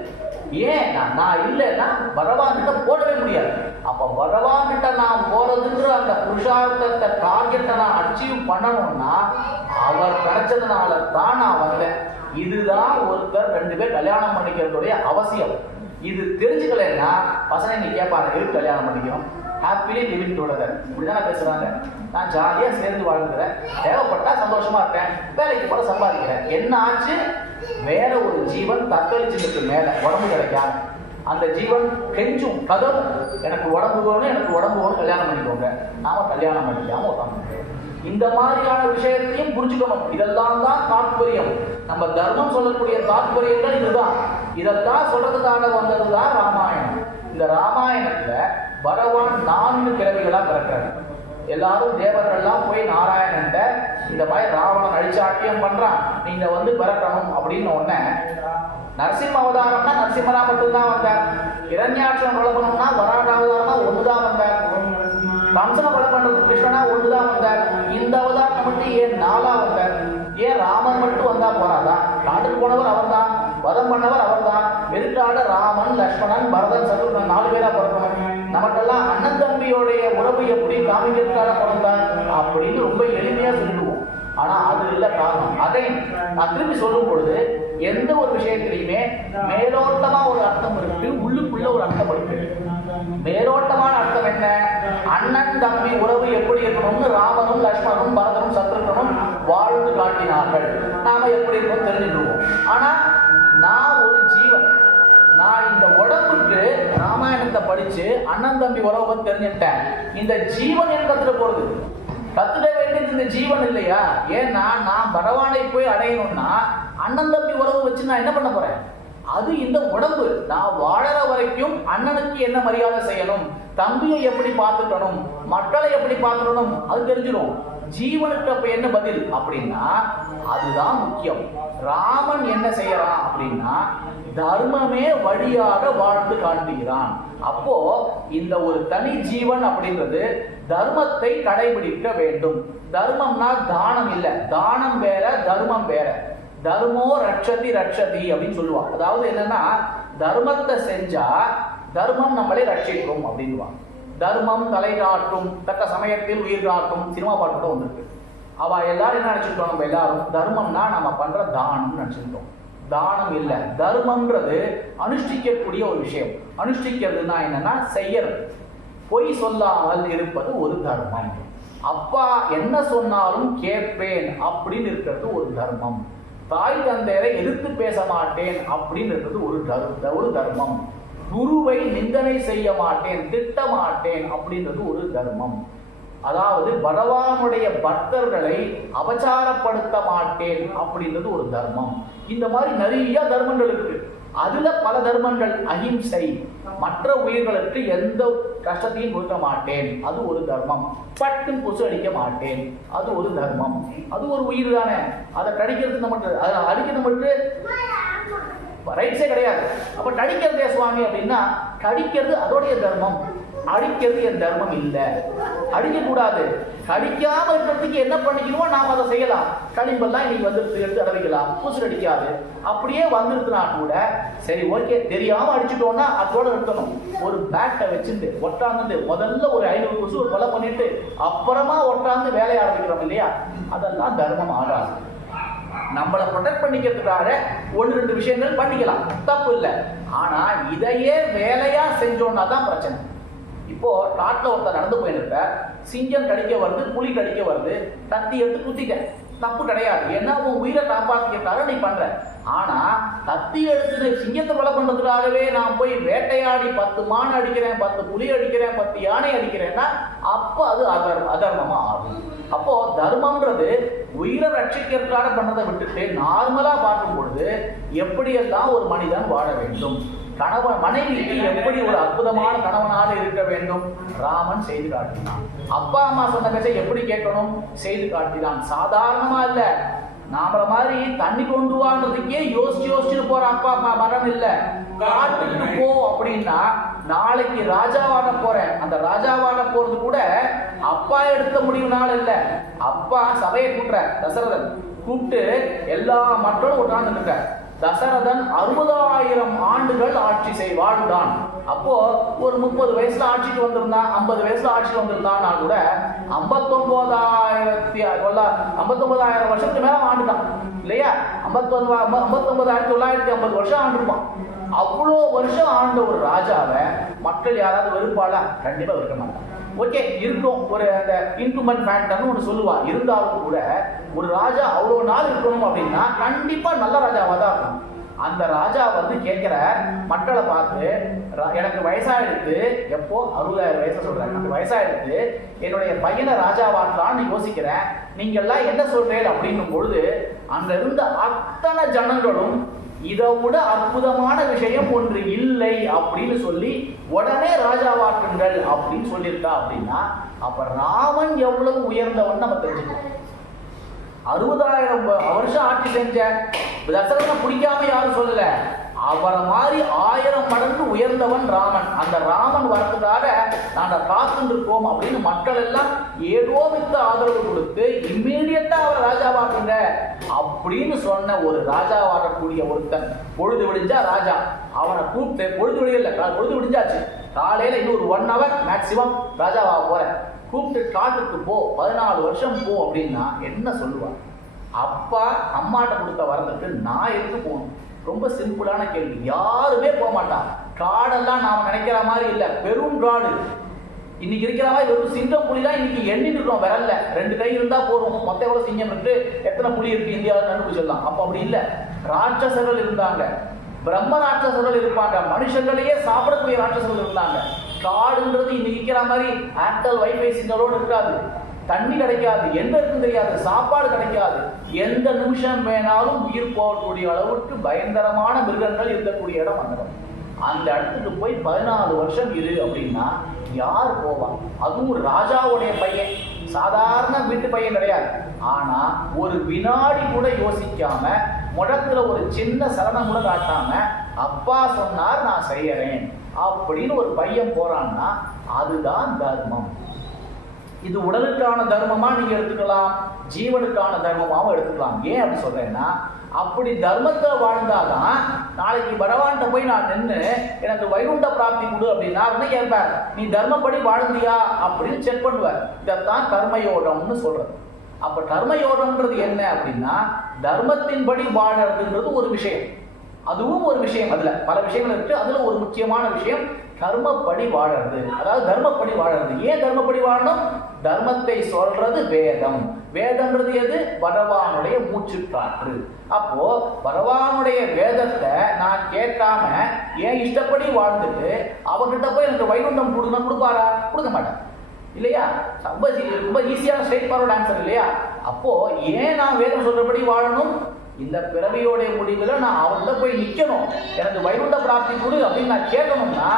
ஏன் நான் இல்லைன்னா பகவான் கிட்ட போடவே முடியாது. அப்ப பகவான் கிட்ட நான் போறதுங்கிற அந்த புருஷார்த்தத்தை காரியத்தை நான் அச்சீவ் பண்ணணும்னா அவர் கிடைச்சதுனால தான் நான் வந்தேன். இதுதான் ஒருத்தர் 2 பேர் கல்யாணம் பண்ணிக்கிறதுடைய அவசியம். இது தெரிஞ்சுக்கலன்னா பசங்க நீ கேட்பாங்க, எதுக்கு கல்யாணம் பண்ணிக்கணும்? ஹாப்பிலி லிவிங் டுகெதர் இப்படிதானே பேசுறாங்க. நான் ஜாலியா சேர்ந்து வாழ்ந்துக்கிறேன், தேவைப்பட்டா சந்தோஷமா இருக்கேன், வேலைக்கு போல சம்பாதிக்கிறேன். என்ன ஆச்சு? வேற ஒரு ஜீவன் தத்தளிச்சுக்கு மேல உடம்பு கிடைக்காம அந்த ஜீவன் கெஞ்சும் கதவும், எனக்கு உடம்பு வேணும், கல்யாணம் பண்ணிக்கோங்க. நாம கல்யாணம் பண்ணிக்காம உட்காந்து இந்த மாதிரியான விஷயத்தையும் புரிஞ்சுக்கணும். இதெல்லாம் தான் தாத்பரியம். நம்ம தர்மம் சொல்லக்கூடிய தாத்பரியங்கள் இதுதான். இதெல்லாம் சொல்றதுக்காக வந்ததுதான் ராமாயணம். இந்த ராமாயணத்துல பகவான் 4 பிறவிகளா பிறக்கிறார். எல்லாரும் தேவர்கள்லாம் போய் நாராயணன்ட்ட இந்த மாதிரி ராவணன் அழிச்சாட்டியம் பண்றான், நீங்க பிறக்கணும் அப்படின்னு உடனே நரசிம்ம அவதாரம்னா நரசிம்மரா மட்டும்தான் வந்தார். இரண்யாட்சம் கொலை பண்ணணும்னா வராக அவதாரமா ஒண்ணுதான் வந்தார். கம்சனை கொலை பண்றது கிருஷ்ணனா ஒண்ணுதான் வந்தார். இந்த அவதாரம் மட்டும் ஏன் 4ஆ வந்தார்? ஏன் ராமன் மட்டும் வந்தா போறாதா? காட்டுக்கு போனவர் அவர் தான், வதம் பண்ணவர் அவர் தான். எதிர்கால ராமன், லக்ஷ்மணன், பரதன், சத்ருகன் 4 பேரா பிறக்கணும். நமக்கெல்லாம் அண்ணன் தம்பியோடைய உறவு எப்படி காமிக்கிறதுக்காக பிறந்தார் அப்படின்னு ரொம்ப எளிமையா சொல்லிடுவோம். ஆனா அது இல்ல காரணம். அதை நான் திரும்பி சொல்லும் பொழுது எந்த ஒரு விஷயத்திலையுமே மேலோட்டமா ஒரு அர்த்தம் இருக்கு, உள்ளுக்குள்ள ஒரு அர்த்தம் இருக்கு. மேலோட்டமான அர்த்தம் என்ன? அண்ணன் தம்பி உறவு எப்படி இருக்கணும்னு ராமனும் லக்ஷ்மணனும் பரதனும் சத்ருகனும் வாழ்ந்து காட்டினார்கள். நாம எப்படி இருக்கணும் தெரிஞ்சுடுவோம். ஆனா நான் ஒரு ஜீவன், நான் இந்த உடம்புக்கு ராமாயணத்தை படிச்சு அண்ணன் தம்பி உறவு தெரிஞ்சுட்டேன். இந்த ஜீவன் என் கத்துட போறது, கத்துட வேண்டியது இந்த ஜீவன் இல்லையா? ஏன்னா நான் பகவானை போய் அடையணும்னா அண்ணன் தம்பி உறவு வச்சு நான் என்ன பண்ண போறேன்? அது இந்த உடம்பு. நான் வாழற வரைக்கும் அண்ணனுக்கு என்ன மரியாதை செய்யணும், தம்பியை எப்படி பார்த்துக்கணும், மக்களை எப்படி பார்த்துக்கணும், அது தெரிஞ்சிடும். ஜீவனுக்கு அப்ப என்ன பதில் அப்படின்னா அதுதான் முக்கியம். ராமன் என்ன செய்யறான் அப்படின்னா தர்மமே வழியாக வாழ்ந்து காட்டுகிறான். அப்போ இந்த ஒரு தனி ஜீவன் அப்படின்றது தர்மத்தை கடைபிடிக்க வேண்டும். தர்மம்னா தானம் இல்லை, தானம் வேற தர்மம் வேற. தர்மோ ரட்சதி ரட்சதி அப்படின்னு சொல்லுவாங்க. அதாவது என்னன்னா தர்மத்தை செஞ்சா தர்மம் நம்மளை ரட்சிக்கும் அப்படின்வாங்க. தர்மம் தலை காட்டும், தக்க சமயத்தில் உயிர் காட்டும் சினிமா பாட்டு கூட வந்திருக்கு. அவ எல்லாரும் என்ன நினைச்சுட்டோம்? நம்ம எல்லாரும் தர்மம்னா நம்ம பண்ற தானம் நினைச்சுட்டோம். தானம் இல்லை, தர்மம்ன்றது அனுஷ்டிக்கக்கூடிய ஒரு விஷயம். அனுஷ்டிக்கிறதுனா என்னன்னா செய்யறது. பொய் சொல்லாமல் இருப்பது ஒரு தர்மம். அப்பா என்ன சொன்னாலும் கேட்பேன் அப்படின்னு இருக்கிறது ஒரு தர்மம். தாய் தந்தையரை எதிர்த்து பேச மாட்டேன் அப்படின்னு இருக்கிறது ஒரு தர்மம். குருவை நிந்தனை செய்ய மாட்டேன், திட்ட மாட்டேன் அப்படின்றது ஒரு தர்மம். அதாவது பகவானுடைய பக்தர்களை அபச்சாரப்படுத்த மாட்டேன் அப்படின்றது ஒரு தர்மம். இந்த மாதிரி நிறைய தர்மங்கள் இருக்கு. அதுல பல தர்மங்கள். அஹிம்சை, மற்ற உயிர்களுக்கு எந்த கஷ்டத்தையும் கொடுக்க மாட்டேன், அது ஒரு தர்மம். பட்டு கொசு அடிக்க மாட்டேன், அது ஒரு தர்மம். அது ஒரு உயிர் தானே, அதை கடிக்கிறது நமக்கு, அதை அடிக்கிறது மட்டும் ரைட்ஸே கிடையாது. அப்ப கடிக்கிறதே சுவாமி அப்படின்னா, கடிக்கிறது அதோடைய தர்மம், அடிக்கிறது என் தர்மம் இல்லை. அடிக்க கூடாது. கடிக்காம இருக்கிறதுக்கு என்ன பண்ணிக்கணுமோ நாம் அதை செய்யலாம். களிம்பெல்லாம் இன்னைக்கு வந்துருக்கு, எடுத்து அடைக்கலாம், பூசு அடிக்காது. அப்படியே வந்துருக்குனா கூட சரி ஓகே, தெரியாம அடிச்சுட்டோம்னா அதோட நிறுத்தணும். ஒரு பேட்டை வச்சுட்டு ஒட்டாந்து முதல்ல ஒரு 500 கொசு கொலை பண்ணிட்டு அப்புறமா ஒட்டாந்து வேலையை ஆரம்பிக்கிறோம் இல்லையா, அதெல்லாம் தர்மம் ஆகாது. நம்மளை ப்ரொடெக்ட் பண்ணிக்கிறதுக்காக 1-2 விஷயங்கள் பண்ணிக்கலாம், தப்பு இல்லை. ஆனா இதையே வேலையா செஞ்சோம்னா தான் பிரச்சனை. இப்போ காட்டில் ஒருத்தர் நடந்து போயிருப்ப, சிங்கம் கடிக்க வருது, புலி கடிக்க வருது, கத்தி எடுத்து குத்திக்க, தப்பு கிடையாது. ஏன்னா உன் உயிரை காப்பாற்றிக்கிறதுக்காக நீ பண்ற. ஆனா கத்தி எடுத்து சிங்கத்தை கொலை பண்றதுக்காகவே நான் போய் வேட்டையாடி 10 மான் அடிக்கிறேன், 10 புலி அடிக்கிறேன், 10 யானை அடிக்கிறேன்னா அப்போ அது அதர்மமா ஆகும். அப்போ தர்மம்ன்றது உயிரை ரட்சிக்கிறதுக்காக பண்ணதை விட்டுட்டு நார்மலா பார்க்கும் பொழுது எப்படியெல்லாம் ஒரு மனிதன் வாழ வேண்டும், கணவன் மனைவிக்கு எப்படி ஒரு அற்புதமான கணவனாக இருக்க வேண்டும் ராமன் செய்து காட்டினான். அப்பா அம்மா சொன்ன பேச்சை எப்படி கேட்கணும் செய்து காட்டினான். சாதாரணமா இல்ல, நாம மாதிரி தண்ணி கொண்டு வாங்கிறதுக்கே யோசிச்சு போற அப்பா அம்மா மகன் இல்ல. காட்டுக்கு போ அப்படின்னா, நாளைக்கு ராஜாவாக போறேன், அந்த ராஜாவாக போறது கூட அப்பா எடுத்த முடிவுனால இல்ல. அப்பா சபையை கூட்டுற, தசரதன் கூப்பிட்டு எல்லா மக்களும் உட்கார்ந்து இருக்க. தசரதன் 60,000 ஆண்டுகள் ஆட்சி வாழ்ந்தான். அப்போ ஒரு 30 வயசுல ஆட்சிக்கு வந்திருந்தான், 50 வயசுல ஆட்சிக்கு வந்திருந்தான்னா கூட 59,000 வருஷத்துக்கு மேல ஆண்டுதான் இல்லையா. 59,950 வருஷம் ஆண்டிருப்பான். அவ்வளோ வருஷம் ஆண்ட ஒரு ராஜாவை மக்கள் யாராவது வெறுப்பாளா? கண்டிப்பா வெறுக்க மாட்டான். ஓகே இருக்கும், ஒரு அந்த இன்குமெண்ட் ஃபேக்டர்னு ஒன்று சொல்லுவா. இருந்தாலும் கூட ஒரு ராஜா அவ்வளோ நாள் இருக்கணும் அப்படின்னா கண்டிப்பா நல்ல ராஜாவா தான் இருக்கணும். அந்த ராஜா வந்து கேட்கிற மக்களை பார்த்து, எனக்கு வயசாயிடுத்து, எப்போ 60,000 வயசு சொல்றாங்க, எனக்கு வயசாயிடுத்து, என்னுடைய பையனை ராஜாவாக்கலான்னு யோசிக்கிறேன், நீங்க எல்லாம் என்ன சொல்றேன் அப்படின்னும் பொழுது அங்க இருந்த அத்தனை ஜனங்களும் இதை விட அற்புதமான விஷயம் ஒன்று இல்லை அப்படின்னு சொல்லி உடனே ராஜாவாக்குங்கள் அப்படின்னு சொல்லியிருக்கா. அப்படின்னா அப்ப ராமன் எவ்வளவு உயர்ந்தவன் நம்ம தெரிஞ்சுக்கணும். 60,000 வருஷம் ஆட்சி செஞ்ச தசரதனை பிடிக்காம யாரும் சொல்லல, அவரை மாதிரி 1000 மடங்கு உயர்ந்தவன் ராமன். அந்த ராமன் வரதுக்காக நாங்கள் காத்துட்டு இருக்கோம் அப்படின்னு மக்கள் எல்லாம் ஏதோ வித்து ஆதரவு கொடுத்து இம்மீடியட்டா அவரை ராஜாவாக்குங்க அப்படின்னு சொன்ன ஒரு ராஜாவாகக்கூடிய ஒருத்தன். பொழுது விடிஞ்சா ராஜா அவனை கூப்பிட்டு, பொழுது விடியல, பொழுது விடிஞ்சாச்சு, காலையில இன்னொரு 1 hour மேக்சிமம் ராஜாவாக போற, கூப்பிட்டு காட்டுக்கு போ, 14 வருஷம் போ அப்படின்னா என்ன சொல்லுவார்? அப்பா அம்மாட்ட கொடுத்த வரதுக்கு நான் எதுக்கு போகணும்? ரொம்ப சிம்பிளான கேள்வி. யாருமே போக மாட்டான். காடெல்லாம் நாம நினைக்கிற மாதிரி இல்ல, பெரும் காடு. இன்னைக்கு இருக்கிற மாதிரி வெறும் சிங்கம் புலிலாம் இன்னைக்கு எண்ணிட்டு இருக்கோம் விரல்ல. 2 கை இருந்தா போறோம், மொத்த எவ்வளவு சிங்கம் இருக்கு, எத்தனை புலி இருக்கு இந்தியாவில் கண்டுபிடிச்சிடலாம். அப்ப அப்படி இல்ல. ராட்சசர்கள் இருந்தாங்க, பிரம்ம ராட்சசர்கள் இருப்பாங்க, மனுஷர்களையே சாப்பிடக்கூடிய ராட்சசர்கள் இருந்தாங்க. காடுன்றது இன்னைக்கு இருக்கிற மாதிரி ஏர்டெல் வைஃபை சிக்னலோடு இருக்காது, தண்ணி கிடைக்காது, என்ன இருக்குன்னு தெரியாது, சாப்பாடு கிடைக்காது, எந்த நிமிஷம் வேணாலும் உயிர் போகக்கூடிய அளவுக்கு பயங்கரமான மிருகங்கள் இருக்கக்கூடிய இடம் அந்த இடம். அந்த இடத்துக்கு போய் 14 வருஷம் இரு அப்படின்னா யார் போவான்? அதுவும் ராஜாவுடைய பையன், சாதாரண வீட்டு பையன் கிடையாது. ஆனா ஒரு வினாடி கூட யோசிக்காம, முடத்துல ஒரு சின்ன சலனம் கூட காட்டாம, அப்பா சொன்னார் நான் செய்யறேன் அப்படின்னு ஒரு பையன் போறான்னா அதுதான் தர்மம். இது உடலுக்கான தர்மமா நீங்க எடுத்துக்கலாம், ஜீவனுக்கான தர்மமாவும் எடுத்துக்கலாம். ஏன் அப்படி சொல்றேன்னா, அப்படி தர்மத்தை வாழ்ந்தாதான் நாளைக்கு பகவான்கிட்ட போய் நான் நின்று எனக்கு வைகுண்ட பிராப்தி கொடு அப்படின்னா என்ன கேட்பார்? நீ தர்மப்படி வாழ்ந்தியா அப்படின்னு செக் பண்ணுவார். இதைத்தான் கர்மயோகம்னு சொல்றது. அப்ப கர்மயோகம்ன்றது என்ன அப்படின்னா, தர்மத்தின்படி வாழறதுன்றது ஒரு விஷயம், அதுவும் ஒரு விஷயம். அதுல பல விஷயங்கள் இருக்கு, அதுல ஒரு முக்கியமான விஷயம் கர்மப்படி வாழறது, அதாவது தர்மப்படி வாழறது. ஏன் தர்மப்படி வாழணும்? தர்மத்தை சொல்றது வேதம். வேதம்ன்றது எது? பகவானுடைய மூச்சுக்காற்று. அப்போ பகவானுடைய வேதத்தை நான் கேட்காம ஏன் இஷ்டப்படி வாழ்ந்துட்டு அவர்கிட்ட போய் எனக்கு வைகுண்டம் கொடுக்கணும், கொடுப்பாரா? கொடுக்க மாட்டேன் இல்லையா? ரொம்ப ஈஸியான ஸ்ட்ரெயிட் ஃபார்வர்ட் ஆன்சர் இல்லையா? அப்போ ஏன் நான் வேதம் சொல்றபடி வாழணும்? இந்த பிறவியோடைய முடிவில் நான் அவர்கிட்ட போய் நிற்கணும், எனக்கு வைகுண்ட பிராப்தி கொடு அப்படின்னு நான் கேட்கணும்னா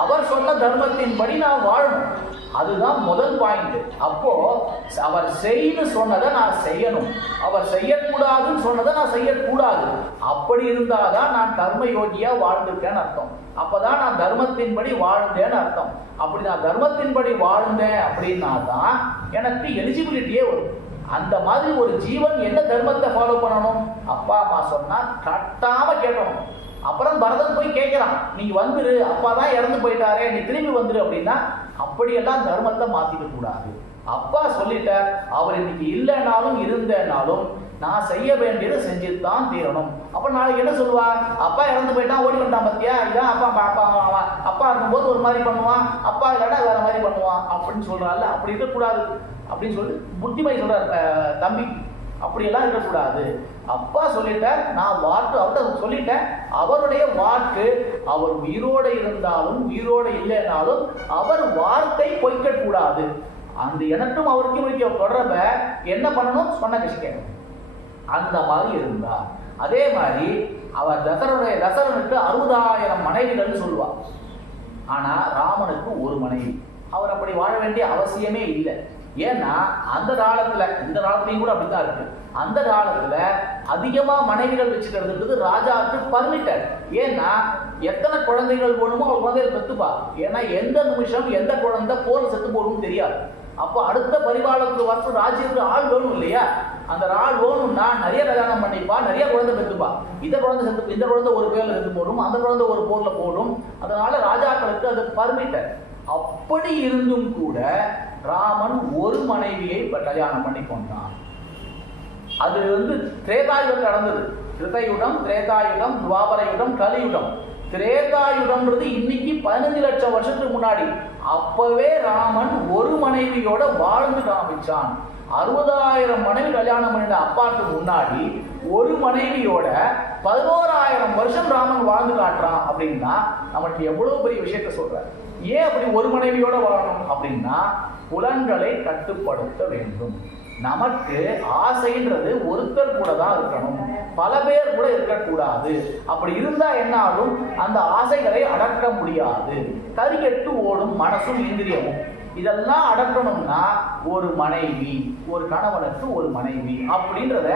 அவர் சொன்ன தர்மத்தின்படி நான் வாழணும். அதுதான் முதல் பாயிண்ட். அப்போ அவர் செய்யு சொன்னதை நான் செய்யணும், அவர் செய்யக்கூடாதுன்னு சொன்னதை நான் செய்யக்கூடாது. அப்படி இருந்தாதான் நான் கர்ம யோகியா வாழ்ந்திருக்கேன்னு அர்த்தம். அப்பதான் நான் தர்மத்தின்படி வாழ்ந்தேன்னு அர்த்தம். அப்படி நான் தர்மத்தின்படி வாழ்ந்தேன் அப்படின்னா தான் எனக்கு எலிஜிபிலிட்டியே வரும். அந்த மாதிரி ஒரு ஜீவன் என்ன தர்மத்தை ஃபாலோ பண்ணணும்? அப்பா அம்மா சொன்னா கட்டாம கேட்கணும். அப்புறம் பரதன் போய் கேட்கிறான், நீ வந்துரு, அப்பா தான் இறந்து போயிட்டாரே, நீ திரும்பி வந்துரு அப்படின்னா அப்படியெல்லாம் தர்மத்தை மாத்திக்க கூடாது. அப்பா சொல்லிட்டார், அவர் இன்னைக்கு இல்லைனாலும் இருந்தேனாலும் நான் செய்ய வேண்டியதை செஞ்சுதான் தீரணும். அப்ப நாளைக்கு என்ன சொல்லுவான்? அப்பா இறந்து போயிட்டான், ஓடி வந்தான் பத்தியா, இதான் அப்பா அப்பா அப்பா இருக்கும்போது ஒரு மாதிரி பண்ணுவான், அப்பா இல்லைன்னா வேற மாதிரி பண்ணுவான் அப்படின்னு சொல்றாள். அப்படி இருக்கக்கூடாது அப்படின்னு சொல்லி புத்திமை சொல்ற தம்பி, அப்படியெல்லாம் இருக்கக்கூடாது. அப்பா சொல்லிட்டார், நான் வாக்கு அவர்கிட்ட சொல்லிட்டேன். அவருடைய வாக்கு, அவர் உயிரோடு இருந்தாலும் உயிரோடு இல்லைனாலும் அவர் வார்த்தை பொய்க்கக்கூடாது. அந்த எனக்கும் அவருக்கும் இருக்க தொடர்ப என்ன பண்ணணும்? சொன்ன விஷயம் அந்த மாதிரி இருந்தார். அதே மாதிரி அவர் தசரனுக்கு 60,000 மனைவிகள் சொல்லுவார். ஆனா ராமனுக்கு ஒரு மனைவி. அவர் அப்படி வாழ வேண்டிய அவசியமே இல்லை. ஏன்னா அந்த காலத்துல, இந்த காலத்துலையும் கூட அப்படித்தான் இருக்கு, அந்த காலத்துல அதிகமா மனைவிகள் வச்சுக்கிறதுக்கு ராஜாவுக்கு பர்மிட்டட். ஏன்னா எத்தனை குழந்தைகள் வேணுமோ அவர் குழந்தைகள் பெற்றுப்பா. ஏன்னா எந்த நிமிஷம் எந்த குழந்தை போர் செத்து போகணும்னு தெரியாது. அப்போ அடுத்த பரிபாலத்துக்கு வரத்து ராஜ்யத்துக்கு ஆள் வேணும் இல்லையா? அந்த ஆள் வேணும்னா நிறைய கல்யாணம் பண்ணிப்பா, நிறைய குழந்தை பெற்றுப்பா. இந்த குழந்தை செத்து, இந்த குழந்தை ஒரு பேர்ல செத்து போடும், அந்த குழந்தை ஒரு போர்ல போடும். அதனால ராஜாக்களுக்கு அது பர்மிட்டட். அப்படி இருந்தும் கூட ராமன் ஒரு மனைவியை கல்யாணம் பண்ணி கொண்டான். அது திரேதாயுகம் நடந்தது. கிருதயுகம், திரேதாயுகம், துவாபர யுகம், கலியுகம். திரேதாயுகம்ன்றது இன்னைக்கு 15 லட்சம் வருஷத்துக்கு முன்னாடி. அப்பவே ராமன் ஒரு மனைவியோட வாழ்ந்து காமிச்சான். 60,000 மனைவி கல்யாணம் பண்ணிட்ட அப்பாக்கு முன்னாடி ஒரு மனைவியோட 11,000 வருஷம் ராமன் வாழ்ந்து காட்டுறான். அப்படின்னா நமக்கு எவ்வளவு பெரிய விஷயத்த சொல்ற. ஏன் அப்படி ஒரு மனைவியோட வாழணும் அப்படின்னா புலன்களை கட்டுப்படுத்த வேண்டும். நமக்கு ஆசைன்றது ஒருத்தர் கூட தான் இருக்கணும், பல பேர் கூட இருக்கக்கூடாது. அப்படி இருந்தா என்ன ஆகும்? அந்த ஆசைகளை அடக்க முடியாது. கரிகெட்டு ஓடும் மனசும் இந்திரியமும். இதெல்லாம் அடக்கணும்னா ஒரு மனைவி, ஒரு கணவனுக்கு ஒரு மனைவி அப்படின்றத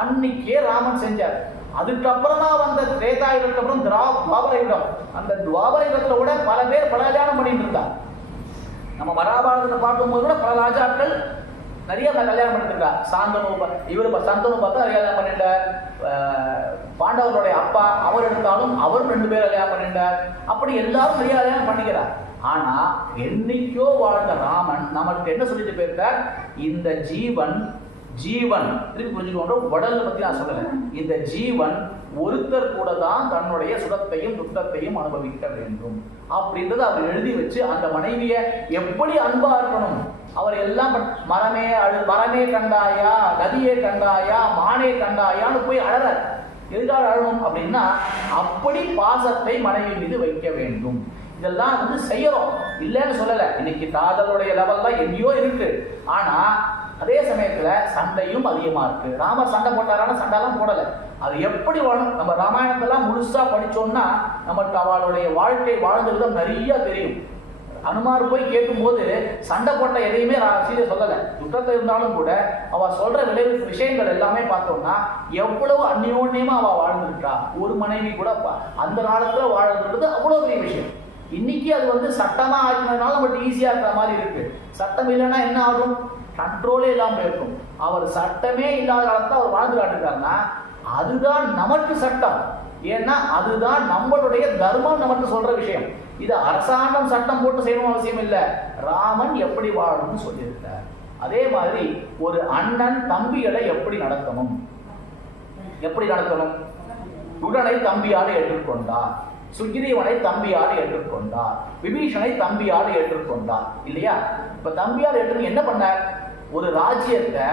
அன்னைக்கே ராமன் செஞ்சார். அதுக்கப்புறம் தான் வந்த திரேதாயுகத்துக்கு அப்புறம் துவாபர யுகம். அந்த துவாபர யுகத்துல கூட பல பேர் பல கல்யாணம் பண்ணிட்டு இருந்தாங்க. நம்ம மகாபாரதத்தை பார்க்கும்போது கூட பல ராஜாக்கள் நிறைய கல்யாணம் பண்ணிருக்கா. சந்தனு பார்த்தா கல்யாணம் பண்ணிட்டார். பாண்டவர்களுடைய அப்பா அவர் எடுத்தாலும் அவரும் 2 பேர் கல்யாணம் பண்ணிட்டார். அப்படி எல்லாரும் நிறைய கல்யாணம் பண்ணிக்கிறார். ஆனா என்னைக்கோ வாழ்ந்த ராமன் நமக்கு என்ன சொல்லிட்டு போயிருக்கார்? இந்த ஜீவன் திருப்பி புரிஞ்சுக்கொண்டோம். உடலை பத்தி நான் சொல்லல. இந்த ஜீவன் ஒருத்தர் கூட தான் தன்னுடைய சுகத்தையும் துக்கத்தையும் அனுபவிக்க வேண்டும் அப்படின்றது அவர் எழுதி வச்சு அந்த மனைவிய எப்படி அன்பா இருக்கணும். அவர் எல்லாம் மரமே கண்டாயா, நதியே கண்டாயா, மானே கண்டாயான்னு போய் அழறார். எதுக்காக அழணும் அப்படின்னா அப்படி பாசத்தை மனைவி மீது வைக்க வேண்டும். இதெல்லாம் செய்யறோம், இல்லைன்னு சொல்லல. இன்னைக்கு காதலுடைய லெவல் தான் எங்கேயோ இருக்கு. ஆனா அதே சமயத்துல சண்டையும் அதிகமா இருக்கு. ராமர் சண்டை போட்டாரான சண்டைலாம் போடல. அது எப்படி வாழும்? நம்ம ராமாயணத்தெல்லாம் முழுசா படிச்சோம்னா நமக்கு அவளுடைய வாழ்க்கை வாழ்ந்த விதம் நிறைய தெரியும். அனுமார் போய் கேட்கும் போது சண்டை போட்ட எதையுமே சீதை சொல்லல. யுத்தத்தில் இருந்தாலும் கூட அவ சொல்ற விஷயங்கள் எல்லாமே பார்த்தோம்னா எவ்வளவு அந்யோன்யமா அவ வாழ்ந்துருக்கா. ஒரு மனைவி கூட அந்த காலத்துல வாழ்ந்துன்றது அவ்வளவு பெரிய விஷயம். இன்னைக்கு அது சட்டமா ஆக்கினதுனால நமக்கு ஈஸியா இருக்கிற மாதிரி இருக்கு. சட்டம் இல்லைன்னா என்ன ஆகும்? கண்ட்ரோலே இல்லாம இருக்கும். அவர் சட்டமே இல்லாத காலத்துல அவர் வாழ்ந்து காட்டுறாருன்னா அதுதான் நமக்கு சட்டம். ஏன்னா அதுதான் நம்மளுடைய தர்மம் நமக்கு சொல்ற விஷயம். இது அரசாங்கம் சட்டம் போட்டு செய்யணும் அவசியம் இல்லை. ராமன் எப்படி வாழணும்னு சொல்லியிருக்கார். அதே மாதிரி ஒரு அண்ணன் தம்பிகளை எப்படி நடத்தணும்? உடனை தம்பியாக ஏற்றுக்கொண்டார். சுக்ரீவனை தம்பியார் ஏற்றுக்கொண்டார், விபீஷனை தம்பியார் ஏற்றுக்கொண்டார் இல்லையா? இப்ப தம்பியார் ஏற்று என்ன பண்ணார்? ஒரு ராஜ்யத்தை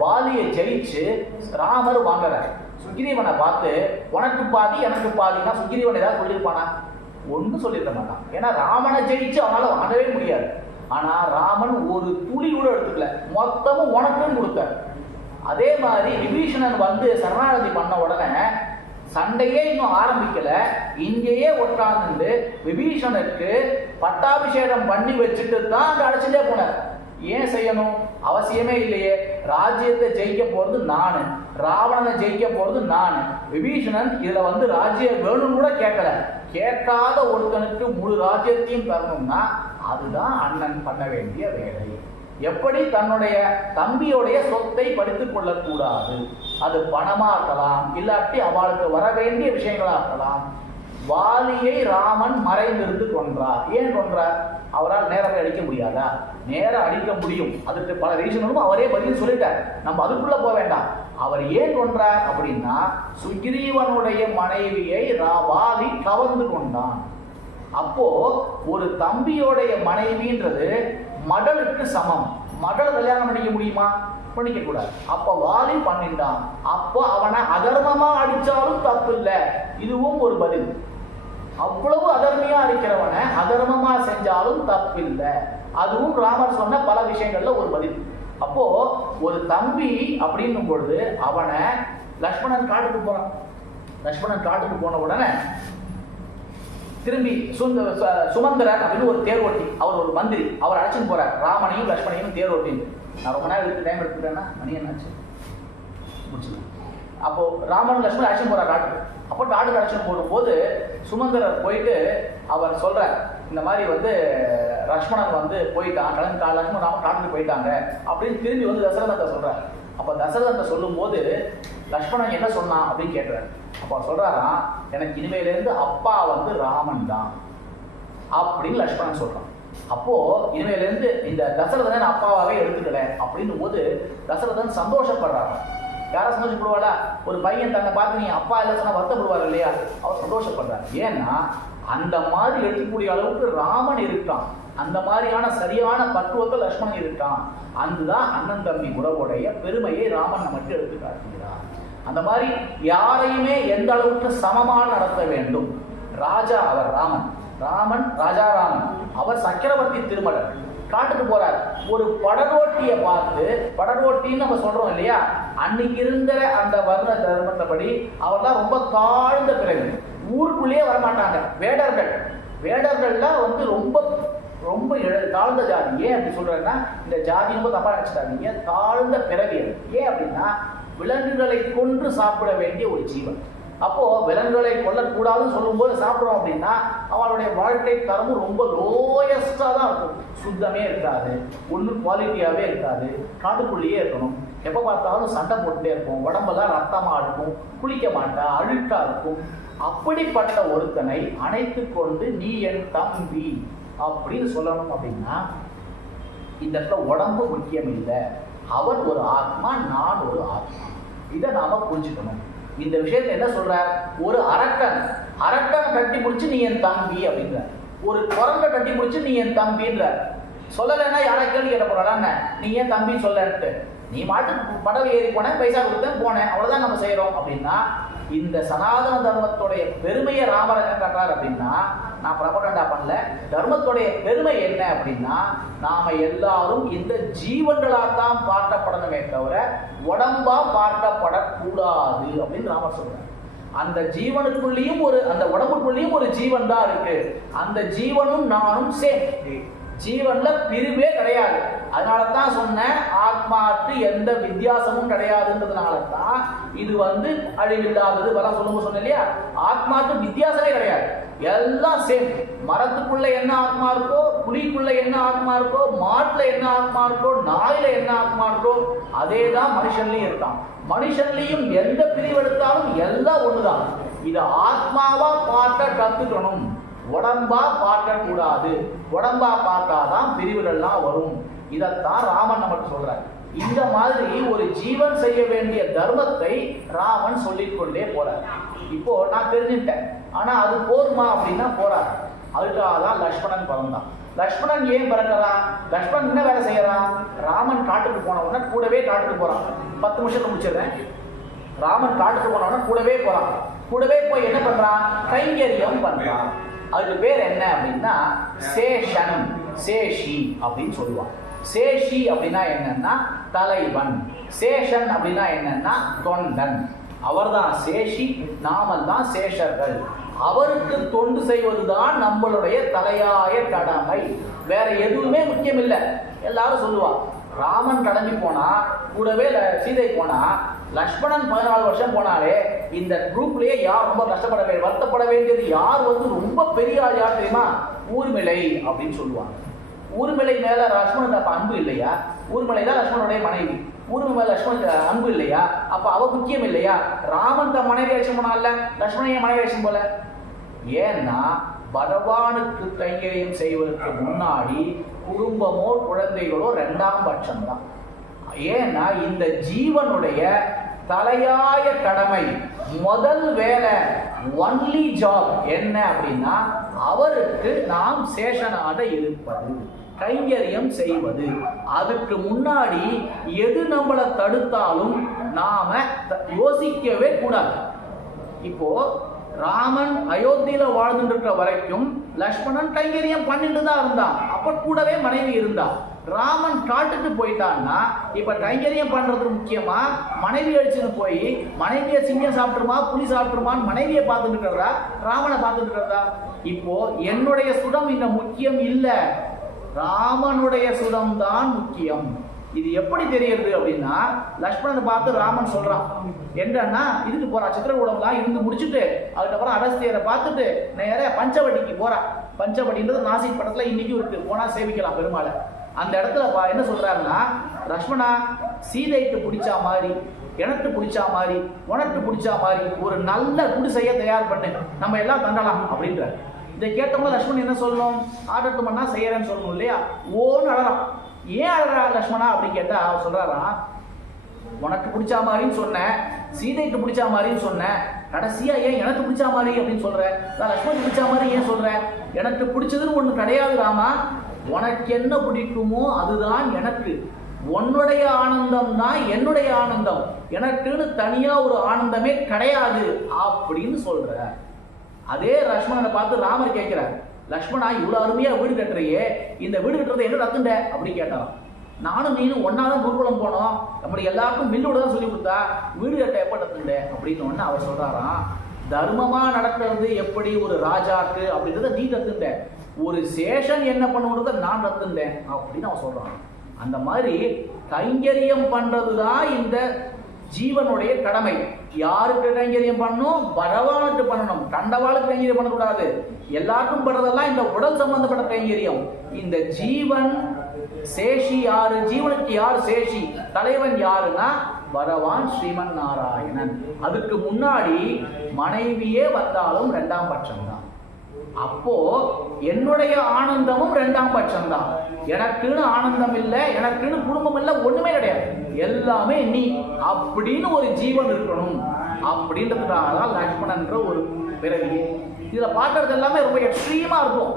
வாலியை ஜெயிச்சு ராமர் வாங்குறார். சுக்ரீவனை பார்த்து உனக்கு பாதி எனக்கு பாதினா சுக்ரீவன் ஏதாவது சொல்லியிருப்பானா? ஒன்றும் சொல்லியிருக்க மாட்டான். ஏன்னா ராமனை ஜெயிச்சு அவனால வாங்கவே முடியாது. ஆனா ராமன் ஒரு துளி கூட எடுத்துக்கல, மொத்தமும் உனக்குன்னு கொடுத்தார். அதே மாதிரி விபீஷணன் வந்து சரணாகதி பண்ண உடனே சண்டையே இன்னும் ஆரம்பிக்கல, இங்கேயே உட்கார்ந்து விபீஷணனுக்கு பட்டாபிஷேகம் பண்ணி வச்சுட்டு தான் அங்க அழைச்சிட்டே போனார். ஏன் செய்யணும்? அவசியமே இல்லையே. ராஜ்யத்தை ஜெயிக்க போறது நானு, ராவணனை ஜெயிக்க போறது நானு. விபீஷணன் இதுல வந்து ராஜ்யம் வேணும்னு கூட கேட்கல. கேட்காத ஒருத்தனுக்கு முழு ராஜ்யத்தையும் தரணும்னா அதுதான் அண்ணன் பண்ண வேண்டிய வேலை. எப்படி தன்னுடைய தம்பியோடைய சொத்தை படித்துக் கொள்ளக்கூடாது, அது பணமா இருக்கலாம், இல்லாட்டி அவளுக்கு வர வேண்டிய விஷயங்களா இருக்கலாம். வாலியை ராமன் மறைந்திருந்து கொன்றார். ஏன் கொன்றார்? அவரால் நேரத்தை அடிக்க முடியாதா? நேரம் அடிக்க முடியும். அதுக்கு பல ரீசனும் அவரே பதில் சொல்லிட்டார், நம்ம அதுக்குள்ள போக வேண்டாம். அவர் ஏன் கொன்றார் அப்படின்னா சுக்ரீவனுடைய மனைவியை வாலி கவர்ந்து கொண்டான். அப்போ ஒரு தம்பியோடைய மனைவின்றது மகளுக்கு சமம். மகள் கல்யாணம் பண்ணிக்க முடியுமா? பண்ணிக்க கூடாது. அப்ப வாலி பண்ணிட்டான். அப்போ அவனை அதர்மமா அடிச்சாலும் தப்பு இல்லை. இதுவும் ஒரு பதில். அவ்வளவு அதர்மியா இருக்கிறவனை அதர்மமா செஞ்சாலும் தப்பு இல்லை. அதுவும் ராமர் சொன்ன பல விஷயங்கள்ல ஒரு பதில். அப்போ ஒரு தம்பி அப்படின்னும் பொழுது அவனை லக்ஷ்மணன் காட்டுக்கு போறான். லக்ஷ்மணன் காட்டுக்கு போன உடனே திரும்பி சுமந்திரன் அப்படின்னு ஒரு தேர்வோட்டி, அவர் ஒரு மந்திரி, அவர் அழைச்சின்னு போறார் ராமனையும் லக்ஷ்மணையும் தேர்வோட்டின்னு. நான் ரொம்ப நேரம் டைம் எடுத்துட்டேன்னா மணி என்னாச்சு முடிச்சுது. அப்போ ராமன் லக்ஷ்மணன் அழைச்சின்னு போறார் காட்டுக்கு. அப்போ காட்டுக்கு அழைச்சின்னு போகும்போது சுமந்திரர் போயிட்டு அவர் சொல்றார், இந்த மாதிரி வந்து லக்ஷ்மணன் வந்து போயிட்டான், லக்ஷ்மணன் ராமன் காட்டுக்கு போயிட்டாங்க அப்படின்னு திரும்பி வந்து தசரதத்தை சொல்றார். அப்ப தசரதத்தை சொல்லும் போது லக்ஷ்மணன் என்ன சொன்னான் அப்படின்னு கேட்கிறார். அப்ப சொல்றாராம், எனக்கு இனிமேலேருந்து அப்பா வந்து ராமன் தான் அப்படின்னு லக்ஷ்மணன் சொல்றான். அப்போ இனிமேலேருந்து இந்த தசரதன் அப்பாவாவே எடுத்துக்கல அப்படின்னும் போது தசரதன் சந்தோஷப்படுறாங்க. யாரா சந்தோஷப்படுவாளா? ஒரு பையன் தன்னை பார்த்து நீ அப்பா இல்லை சொன்னா வருத்தப்படுவார் இல்லையா? அவர் சந்தோஷப்படுறார். ஏன்னா அந்த மாதிரி எடுக்கக்கூடிய அளவுக்கு ராமன் இருக்கான், அந்த மாதிரியான சரியான பக்குவத்தை லக்ஷ்மணன் இருக்கான். அதுதான் அண்ணன் தம்பி உறவுடைய பெருமையை ராமன் நமக்கு எடுத்து காட்டுகிறார். அந்த மாதிரி யாரையுமே எந்த அளவுக்கு சமமாக நடத்த வேண்டும். ராஜா அவர் ராமன், ராமன் ராஜாராமன், அவர் சக்கரவர்த்தி திருமலர் காட்டுக்கு போறார். ஒரு படரோட்டியை பார்த்து, படரோட்டின்னு நம்ம சொல்றோம் இல்லையா, அன்னைக்கு இருந்த அந்த வர்ண தர்மத்தைப்படி அவர் தான் ரொம்ப தாழ்ந்த பிறகு, ஊருக்குள்ளேயே வரமாட்டாங்க. வேடர்கள், வேடர்கள்லாம் வந்து ரொம்ப ரொம்ப தாழ்ந்த ஜாதி. ஏன் அப்படி சொல்றேன்னா, இந்த ஜாதி ரொம்ப தப்பா நினைச்சிட்டாங்க, தாழ்ந்த பிறவி. ஏன் அப்படின்னா விலங்குகளை கொன்று சாப்பிட வேண்டிய ஒரு ஜீவன். அப்போ விலங்குகளை கொல்லக்கூடாதுன்னு சொல்லும்போது சாப்பிட்றோம் அப்படின்னா அவளுடைய வாழ்க்கை தரமும் ரொம்ப லோயஸ்டா தான் இருக்கும். சுத்தமே இருக்காது, ஒன்றும் குவாலிட்டியாவே இருக்காது, காட்டுக்குள்ளேயே இருக்கணும், எப்போ பார்த்தாலும் சண்டை போட்டுட்டே இருக்கும், உடம்பெல்லாம் ரத்தமா இருக்கும், குளிக்க மாட்டா, அழுக்கா இருக்கும். அப்படிப்பட்ட ஒருத்தனை அணைத்து கொண்டு நீ என் தம்பி அப்படின்னு சொல்லணும். அப்படின்னா இந்த இடத்துல உடம்பு முக்கியம் இல்லை, அவர் ஒரு ஆத்மா, நான் ஒரு ஆத்மா. இதை நாம புரிஞ்சுக்கணும். இந்த விஷயத்தை என்ன சொல்ற, ஒரு அரக்கன், அரக்கனை கட்டி பிடிச்சு நீ என் தம்பி அப்படின்ற, ஒரு குரங்கை கட்டி பிடிச்சு நீ என் தம்பின்ற சொல்லலைன்னா யாரை கேள்வி கேட்ட போறாடான்னு, நீ ஏன் தம்பி சொல்லன்ட்டு, நீ மாட்டுக்கு படவை ஏறி போனேன், பைசா கொடுத்தேன் போனேன், அவ்வளவுதான் நம்ம செய்யறோம். அப்படின்னா இந்த சனாதன தர்மத்துடைய பெருமையை ராமர் என்ன கட்டுறாரு அப்படின்னா, நான் பிரபகண்டா பண்ணல, தர்மத்துடைய பெருமை என்ன அப்படின்னா நாம எல்லாரும் இந்த ஜீவன்களாத்தான் பார்க்கப்படணுமே தவிர உடம்பா பார்க்கப்படக்கூடாது அப்படின்னு ராமர் சொல்றாரு. அந்த ஜீவனுக்குள்ளேயும் ஒரு, அந்த உடம்புக்குள்ளேயும் ஒரு ஜீவன் தான் இருக்கு. அந்த ஜீவனும் நானும் சேம், ஜீவன்ல பிரிவே கிடையாது. அதனால தான் சொன்னேன், ஆத்மாக்கு எந்த வித்தியாசமும் கிடையாதுன்றதுனால தான் இது வந்து அழிவில்லாதது வர சொல்லும்போது சொன்னேன் இல்லையா, ஆத்மாக்கு வித்தியாசமே கிடையாது, எல்லாம் சேம். மரத்துக்குள்ள என்ன ஆத்மா இருக்கோ, புலிக்குள்ள என்ன ஆத்மா இருக்கோ, மாட்டுல என்ன ஆத்மா இருக்கோ, நாயில என்ன ஆத்மா இருக்கோ, அதே தான் மனுஷன்லயும் இருக்கான். மனுஷன்லயும் எந்த பிரிவு எடுத்தாலும் எல்லாம் ஒண்ணுதான். இதை ஆத்மாவா பார்க்க கத்துக்கணும், உடம்பா பார்க்க கூடாது. உடம்பா பார்த்தாதான் பிரிவுகள்லாம் வரும். இதைத்தான் ராமன் நமக்கு சொல்றார். இந்த மாதிரி ஒரு ஜீவன் செய்ய வேண்டிய தர்மத்தை ராமன் சொல்லிக் கொண்டே போறார். இப்போ நான் தெரிஞ்சுட்டேன், ஆனா அது போதுமா அப்படின்னா போறார். அதுக்காக தான் லக்ஷ்மணன் பிறந்தான். லக்ஷ்மணன் ஏன் பிறக்கிறான்? லக்ஷ்மணன் என்ன வேலை செய்யறான்? ராமன் காட்டுக்கு போன உடனே கூடவே காட்டுக்கு போறான். 10 நிமிஷத்துல முடிச்சிடுறேன். ராமன் காட்டுக்கு போன உடனே கூடவே போறான். கூடவே போய் என்ன பண்றான்? கைங்கரியம் பண்றான். அதுக்கு பேர் என்ன அப்படின்னா சேஷன், சேஷி அப்படின்னு சொல்லுவான். சேஷி அப்படின்னா என்னன்னா தலைவன், சேஷன் அப்படின்னா என்னன்னா தொண்டன். அவர்தான் சேஷி, நாமல் தான் சேஷர்கள். அவருக்கு தொண்டு செய்வதுதான் நம்மளுடைய தலையாய கடமை. வேற எதுவுமே முக்கியம் இல்லை. எல்லாரும் சொல்லுவா, ராமன் கிளம்பி போனா கூடவே சீதை போனா, லக்ஷ்மணன் 14 வருஷம் போனாலே இந்த குரூப்லயே யார் ரொம்ப வருத்தப்பட வேண்டியது யார் ரொம்ப பெரிய ஆள் யார் தெரியுமா? ஊர்மிளை அப்படின்னு சொல்லுவாங்க. ஊர்மிளை மேல லக்ஷ்மணன் அப்ப அன்பு இல்லையா? ஊர்மிளை தான் லக்ஷ்மணனுடைய மனைவி. ஊர்மிளை மேல லக்ஷ்மணன் அன்பு இல்லையா? அப்ப அவ முக்கியம் இல்லையா? ராமன் தன் மனைவி வேஷம் போனால, லக்ஷ்மணன் ஏன் மனைவி வேஷம் போல? ஏன்னா பகவானுக்கு கைங்கரியம் செய்வதற்கு முன்னாடி குடும்பமோ குழந்தைகளோ 2ஆம் பட்சம் தான். ஏன்னா இந்த ஜீவனுடைய தலையாய கடமை, முதல் வேலை, ஒன்லி ஜாப் என்ன அப்படின்னா அவருக்கு நாம் சேஷனாக இருப்பது, கைங்கரியம் செய்வது. அதுக்கு முன்னாடி எது நம்மளை தடுத்தாலும் நாம யோசிக்கவே கூடாது. இப்போ ராமன் அயோத்தியில வாழ்ந்துட்டு இருக்கிற வரைக்கும் லக்ஷ்மணன் கைங்கரியம் பண்ணிட்டு தான் இருந்தான். அப்ப கூடவே மனைவி இருந்தா. ராமன் காட்டுக்கு போயிட்டான்னா இப்ப கைங்கரியம் பண்றது முக்கியமா, மனைவி அடிச்சுன்னு போய் மனைவியை சிங்கம் சாப்பிட்டுருமா புலி சாப்பிட்டுருமான்னு மனைவியை பார்த்துட்டு இருக்கிறதா, ராமனை பார்த்துட்டு இருக்கிறதா? இப்போ என்னுடைய சுடம் இங்க முக்கியம் இல்ல, ராமனுடைய சுடம் தான் முக்கியம். இது எப்படி தெரியுது அப்படின்னா, லக்ஷ்மணனை பார்த்து ராமன் சொல்றான் என்னன்னா, இதுக்கு போறா சித்திரகூடம்லாம் இருந்து முடிச்சுட்டு அதுக்கப்புறம் அகஸ்தியரை பார்த்துட்டு நேர பஞ்சவட்டிக்கு போறா. பஞ்சவட்டின்றது நாசிக் படத்துல இன்னைக்கு இருக்கு, போனா சேவிக்கலாம் பெருமாளை. அந்த இடத்துல என்ன சொல்றாருன்னா, லக்ஷ்மணா சீதைக்கு பிடிச்சா மாதிரி, எனக்கு பிடிச்சா மாதிரி, உனக்கு பிடிச்சா மாதிரி ஒரு நல்ல குடிசையை தயார் பண்ணு, நம்ம எல்லாம் தண்டலாம் அப்படின்ற. இதை கேட்டவங்க லக்ஷ்மணன் என்ன சொல்லணும்? ஆர்டர் பண்ணா செய்யறேன்னு சொல்லணும் இல்லையா? ஓன்னு அழறான். ஏன் அழறா லக்ஷ்மணா அப்படின்னு கேட்டா அவர் சொல்றாராம், உனக்கு பிடிச்சா மாதிரின்னு சொன்னேன், சீதைக்கு பிடிச்சா மாதிரின்னு சொன்னேன், கடைசியா ஏன் எனக்கு பிடிச்சா மாதிரி அப்படின்னு சொல்றேன்? நான் லக்ஷ்மணன் பிடிச்சா மாதிரி ஏன் சொல்றேன்? எனக்கு பிடிச்சதுன்னு ஒண்ணு கிடையாது ராமா, உனக்கு என்ன பிடிக்குமோ அதுதான் எனக்கு, உன்னுடைய ஆனந்தம் தான் என்னுடைய ஆனந்தம், எனக்குன்னு தனியா ஒரு ஆனந்தமே கிடையாது அப்படின்னு சொல்ற. அதே லக்ஷ்மணனை பார்த்து ராமர் கேட்கிறார், லக்ஷ்மணா இவ்வளவு அருமையா வீடு கட்டுறையே, இந்த வீடு கட்டுறதை என்ன ரத்துண்ட அப்படின்னு கேட்டாராம். நானும் நீனும் ஒன்னாதான் குருகுலம் போனோம், அப்படி எல்லாருக்கும் மில்லோட தான் சொல்லி கொடுத்தா, வீடு கட்ட எப்ப ரத்துண்ட அப்படின்னு ஒன்னு அவர் சொல்றாராம். தர்மமா நடக்கிறது எப்படி ஒரு ராஜாக்கு அப்படின்றத நீ ரத்துண்ட, ஒரு சேஷன் என்ன பண்ணுறத நான் ரத்துண்டேன் அப்படின்னு அவன் சொல்றான். அந்த மாதிரி கைங்கரியம் பண்றதுதான் இந்த ஜீவனுடைய கடமை. யாருக்கு கைங்கரியம் பண்ணணும்? பகவானுக்கு பண்ணணும். கண்டவாளுக்கு கைங்கரியம் பண்ணக்கூடாது. எல்லாருக்கும் பண்றதெல்லாம் இந்த உடல் சம்பந்தப்பட்ட கைங்கரியம். இந்த ஜீவன் சேஷி யாரு? ஜீவனுக்கு யார் சேஷி? தலைவன் யாருன்னா பகவான் ஸ்ரீமன் நாராயணன். அதுக்கு முன்னாடி மனைவியே வந்தாலும் 2ஆம் பட்சம் தான். அப்போ என்னுடைய ஆனந்தமும் 2ஆம் பட்சம் தான். எனக்குன்னு ஆனந்தம் இல்லை, எனக்குன்னு குடும்பம் இல்லை, ஒண்ணுமே கிடையாது, எல்லாமே நீ அப்படின்னு ஒரு ஜீவன் இருக்கணும். அப்படின்றதுக்காக தான் லக்ஷ்மணன்ற ஒரு பிறவி. இதுல பாக்குறது எல்லாமே ரொம்ப எக்ஸ்ட்ரீமா இருக்கும்.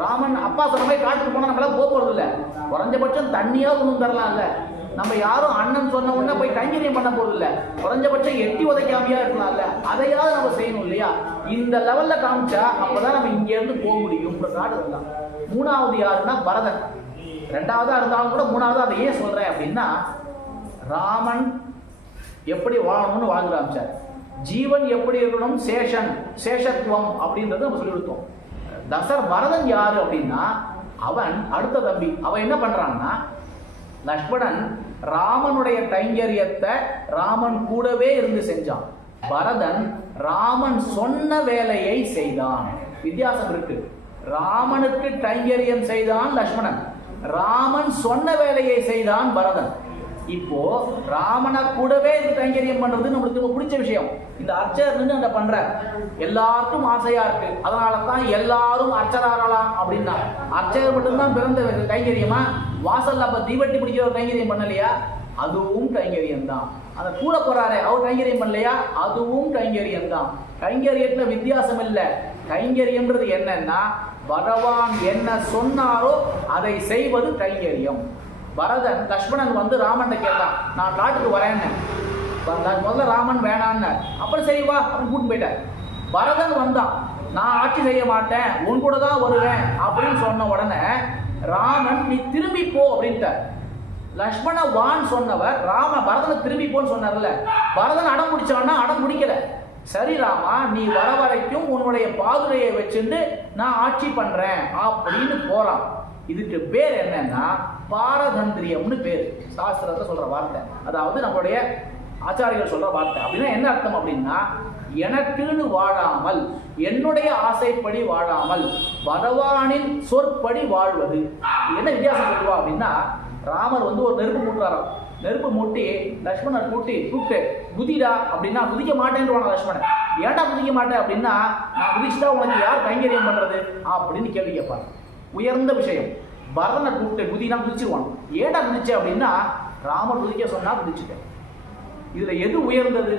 ராமன் அப்பா சொன்ன மாதிரி காட்டுக்கு போனா நம்மளால போறது இல்லை, குறைஞ்சபட்சம் தண்ணியாவது ஒன்றும் தரலாம் இல்ல. நம்ம யாரும் அண்ணன் சொன்ன உடனே போய் கைங்கரியம் பண்ண போறது இல்லை, குறைஞ்சபட்சம் எட்டி உதைக்காமையா இருக்கலாம்ல, அதையாவது நம்ம செய்யணும் இல்லையா? இந்த லெவல்ல காமிச்சா அப்பதான் நம்ம இங்க இருந்து போக முடியும். காட்டுதான். 3வது யாருன்னா பரதன். 2வதா இருந்தாலும் கூட 3வது அதை ஏன் சொல்றேன் அப்படின்னா, ராமன் எப்படி வாழணும்னு வாழ்ந்து காமிச்சார். ஜீவன் எப்படி இருக்கணும், சேஷன் சேஷத்துவம் அப்படின்றத நம்ம சொல்லி கொடுத்தோம். பரதன் யாரு அப்படின்னா அவன் அடுத்த தம்பி. அவன் என்ன பண்றான்னா, லக்ஷ்மணன் ராமனுடைய கைங்கரியத்தை ராமன் கூடவே இருந்து செஞ்சான். பரதன் ராமன் சொன்ன வேலையை செய்தான். வித்தியாசம் இருக்கு. ராமனுக்கு கைங்கரியம் செய்தான் லக்ஷ்மணன், ராமன் சொன்ன வேலையை செய்தான் பரதன். இப்போ ராமனை கூடவே கைங்கரியம் பண்றது நம்மளுக்கு பிடிச்ச விஷயம். இந்த அர்ச்சர் நின்று அந்த பண்ற எல்லாருக்கும் ஆசையா இருக்கு, அதனாலதான் எல்லாரும் அர்ச்சராகலாம் அப்படின்னா. அர்ச்சகர் மட்டும்தான் பிறந்த கைங்கரியமா? வாசல்ல அப்ப தீவட்டி பிடிக்கிற ஒரு கைங்கரியம் பண்ணலையா? அதுவும் கைங்கரியம் தான். அந்த கூட போறாரே அவர் கைங்கரியம் பண்ணலையா, அதுவும் கைங்கரியம் தான். கைங்கரியத்துல வித்தியாசம் இல்லை. கைங்கரியம்ன்றது என்னன்னா பகவான் என்ன சொன்னாரோ அதை செய்வது கைங்கரியம். பரதன் லக்ஷ்மணன் வந்து ராமன் கேட்டான், நான் காட்டுக்கு வரேன்னு. முதல்ல ராமன் வேணான்னு, அப்புறம் சரி வா அப்படின்னு கூட்டு போயிட்டார். பரதன் வந்தான், நான் ஆட்சி செய்ய மாட்டேன் உன் கூட தான் வருவேன் அப்படின்னு சொன்ன உடனே ராமன் நீ திரும்பி போ அப்படின்ட்டார். லக்ஷ்மண வான் சொன்னவர் பரதனை திரும்பி போன்னு சொன்னார்ல, பரதன் அடம் முடிச்சான்னா அடம் முடிக்கல. சரி ராமா நீ வர வரைக்கும் உன்னுடைய பாதுரையை வச்சுட்டு நான் ஆட்சி பண்றேன் அப்படின்னு போறான். இதுக்கு பேர் என்னன்னா பாரதந்திரியம்னு பேர். சாஸ்திரத்தை சொல்ற வார்த்தை, அதாவது நம்மளுடைய ஆச்சாரியர்கள் சொல்ற வார்த்தை. அப்படின்னா என்ன அர்த்தம் அப்படின்னா, எனக்குன்னு வாழாமல் என்னுடைய ஆசைப்படி வாழாமல் பகவானின் சொற்படி வாழ்வது. என்ன வித்தியாசம் சொல்லுவா அப்படின்னா, ராமர் வந்து ஒரு நெருப்பு மூட்டுறாராம். நெருப்பு மூட்டி லக்ஷ்மணர் கூப்பிட்டு குதிடா அப்படின்னா குதிக்க மாட்டேன்றான் லக்ஷ்மணன். ஏன்டா குதிக்க மாட்டேன் அப்படின்னா, நான் குதிச்சுட்டா உனக்கு யார் கைங்கரியம் பண்றது அப்படின்னு கேள்வி கேட்பாங்க. உயர்ந்த விஷயம். பரதனை கூப்பிட்டு குதினா குதிச்சிருவான். ஏன்டா குதிச்ச அப்படின்னா, ராமர் குதிக்க சொன்னா குதிச்சுட்டேன். இதுல எது உயர்ந்தது?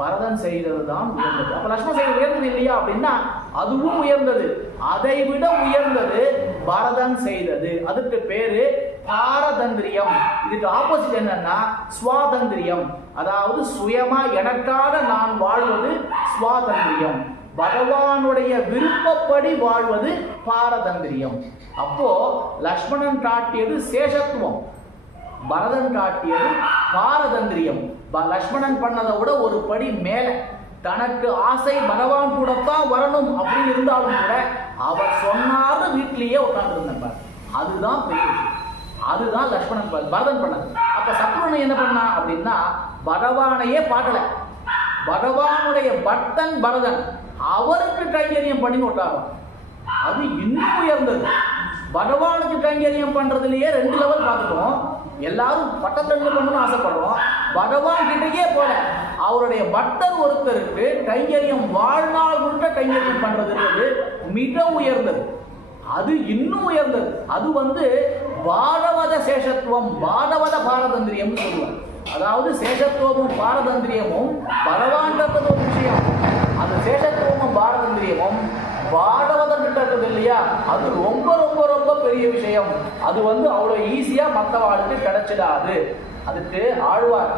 பரதன் செய்தது தான் உயர்ந்தது. அப்ப லக்ஷ்மணன் செய்த உயர்ந்தது இல்லையா அப்படின்னா, அதுவும் உயர்ந்தது. அதை விட உயர்ந்தது பரதன் செய்தது. அதுக்கு பேரு பாரதந்திரியம். இதுக்கு ஆப்போசிட் என்னன்னா சுவாதந்திரியம். அதாவது சுயமா எனக்காக நான் வாழ்வது சுவாதந்திரியம். பகவானுடைய விருப்பப்படி வாழ்வது பாரதந்திரியம். அப்போ லக்ஷ்மணன் காட்டியது சேஷத்துவம், பரதன் காட்டியது பாரதந்திரியம். லக்ஷ்மணன் பண்ணதை விட ஒரு படி மேல. தனக்கு ஆசை பகவான் கூட தான் வரணும் அப்படின்னு இருந்தாலும் கூட அவர் சொன்னாரு வீட்டிலேயே உட்கார்ந்து இருந்தார். அதுதான் பெரிய விஷயம். அதுதான் லக்ஷ்மணன் பரதன் பண்ணது. அப்ப சத்ருகன் என்ன பண்ணா அப்படின்னா, பகவானையே பார்க்கல. பகவானுடைய பக்தன் பரதன் அவருக்கு கைங்கரியம் பண்ணி விட்டாராம். அது இன்னும் உயர்ந்தது. பகவானுக்கு கைங்கரியம் பண்றதுலயே 2 லெவல் பார்த்துட்டோம். எல்லாரும் பட்டத்தண்டு பண்ணணும்னு ஆசைப்படுறோம். பகவான் கிட்டேயே போல அவருடைய பக்தர் ஒருத்தருக்கு கைங்கரியம் வாழ்நாள் முழுக்க கைங்கரியம் பண்றதுன்றது மிக உயர்ந்தது. அது இன்னும் உயர்ந்தது. அது வந்து பாகவத சேஷத்துவம், பாகவத பாரதந்திரியம் சொல்லுவாங்க. அதாவது சேஷத்துவமும் பாரதந்திரியமும் பகவான் ஒரு விஷயம். அந்த சேஷத்துவமும் பாரதந்திரியமும் பாகவதம் கிட்ட இருக்குது இல்லையா, அது ரொம்ப ரொம்ப ரொம்ப பெரிய விஷயம். அது வந்து அவ்வளவு ஈஸியா மற்றவாளுக்கு கிடைச்சிடாது. அதுக்கு ஆழ்வார்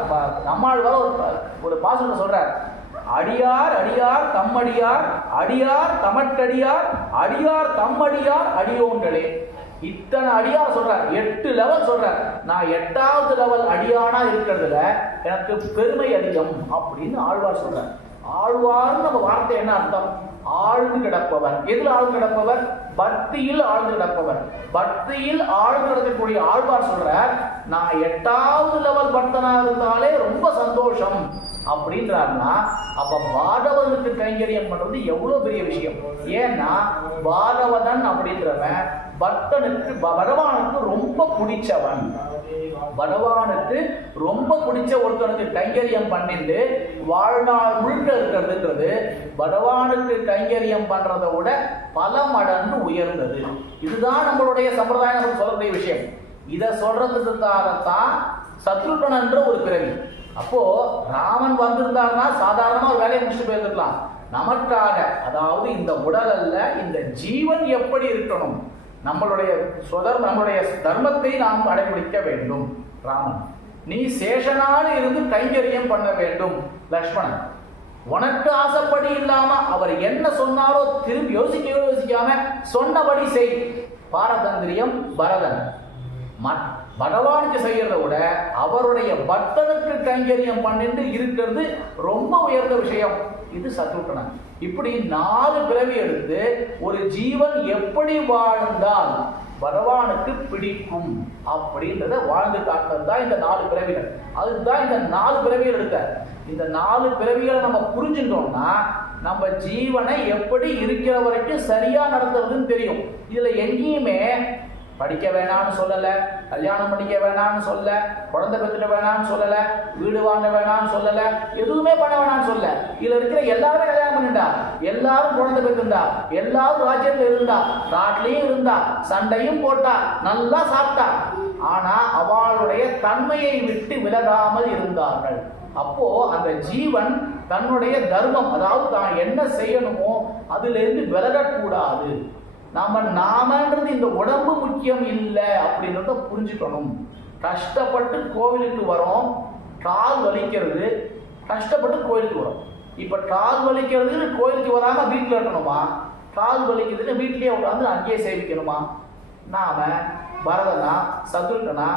நம்மாழ்வார் ஒரு பாசுரம் சொல்றார், அடியார் அடியார் தம்மடியார் அடியார் தமட்டடியார் அடியார் தம்மடியார் அடியோங்களே. இத்தனை அடியார் சொல்றார், 8 லெவல் சொல்றார். நான் 8வது லெவல் அடியானா இருக்கிறதுல எனக்கு பெருமை அதிகம் அப்படின்னு ஆழ்வார் சொல்றார். ஆழ்வார்னு நம்ம வார்த்தை என்ன அர்த்தம்? ஆழ்ந்து கிடப்பவர். எதில் ஆழ்ந்து கிடப்பவர்? பக்தியில் ஆழ்ந்து கிடப்பவர். பக்தியில் ஆழ்ந்து கிடக்கக்கூடிய ஆழ்வார் சொல்றார், நான் 8வது லெவல் பக்தனா இருந்தாலே ரொம்ப சந்தோஷம் அப்படின்றாருன்னா, அப்ப பாகவதனுக்கு கைங்கரியம் பண்றது எவ்வளவு பெரிய விஷயம். ஏன்னா பாகவதன் அப்படின்றவன் பக்தனுக்கு பகவானுக்கு ரொம்ப பிடிச்சவன். பகவானுக்கு ரொம்ப பிடிச்ச ஒருத்தனுக்கு கைங்கரியம் பண்ணிட்டு வாழ்நாள் முழுக்க இருக்கிறதுன்றது பகவானுக்கு கைங்கரியம் பண்றதை விட பல மடங்கு உயர்ந்தது. இதுதான் நம்மளுடைய சம்பிரதாயம், நம்ம சொல்லக்கூடிய விஷயம். இதை சொல்றதுக்காகத்தான் சத்ருகன் என்ற ஒரு பிறவி. அப்போ ராமன் வந்திருந்தாருன்னா சாதாரணமா ஒரு வேலையை முடிச்சுட்டு போயிருக்கலாம். நமக்காக, அதாவது இந்த உடல் அல்ல, இந்த ஜீவன் எப்படி இருக்கணும், நம்மளுடைய நம்மளுடைய தர்மத்தை நாம் கடைபிடிக்க வேண்டும். ராமன், நீ சேஷனாக இருந்து கைங்கரியம் பண்ண வேண்டும். லக்ஷ்மணன், உனக்கு ஆசைப்படி இல்லாம அவர் என்ன சொன்னாரோ திரும்பி யோசிக்காம சொன்னபடி செய். பாரதந்திரியம் பரதன். பகவானுக்கு செய்யறத விட அவருடைய பக்தனுக்கு கைங்கரியம் பண்ணிட்டு இருக்கிறது ரொம்ப உயர்ந்த விஷயம். இது சத்ருகன். இப்படி 4 பிறவி எடுத்து ஒரு ஜீவன் எப்படி வாழ்ந்தால் பகவானுக்கு பிடிக்கும் அப்படின்றத வாழ்ந்து காட்டுறது தான் இந்த 4 பிறவிகள். அதுதான் இந்த 4 பிறவிகள் எடுத்த. இந்த 4 பிறவிகளை நம்ம புரிஞ்சுட்டோம்னா நம்ம ஜீவனை எப்படி இருக்கிற வரைக்கும் சரியா நடத்துறதுன்னு தெரியும். இதுல எங்கேயுமே படிக்க வேணாம்னு சொல்லல, கல்யாணம் பண்ணிக்க வேணாம்னு சொல்ல, குழந்தை பெற்றுட வேணாம்னு சொல்லல, வீடு வாங்க வேணாம்னு சொல்லல, எதுவுமே பண்ண வேணாம்னு சொல்ல. இதுல இருக்கிற எல்லாருமே கல்யாணம் பண்ணிட்டா, எல்லாரும் குழந்தை பெற்றுண்டா, எல்லாரும் ராஜ்யத்துல இருந்தா, காட்டிலையும் இருந்தா, சண்டையும் போட்டா, நல்லா சாப்பிட்டா. ஆனா அவளுடைய தன்மையை விட்டு விலகாமல் இருந்தார்கள். அப்போ அந்த ஜீவன் தன்னுடைய தர்மம், அதாவது தான் என்ன செய்யணுமோ அதுல இருந்து விலகக்கூடாது. நாமன்றது இந்த உடம்பு முக்கியம் இல்லை அப்படின்றத புரிஞ்சுக்கணும். கஷ்டப்பட்டு கோவிலுக்கு வரோம், கால் வலிக்கிறது, கஷ்டப்பட்டு கோயிலுக்கு வரோம். இப்ப கால் வலிக்கிறதுன்னு கோயிலுக்கு வராம வீட்டில் இருக்கணுமா? கால் வலிக்கிறதுன்னு வீட்லயே உட்காந்து அங்கேயே சேவிக்கணுமா? நாம பரதனா, சத்ருகனா,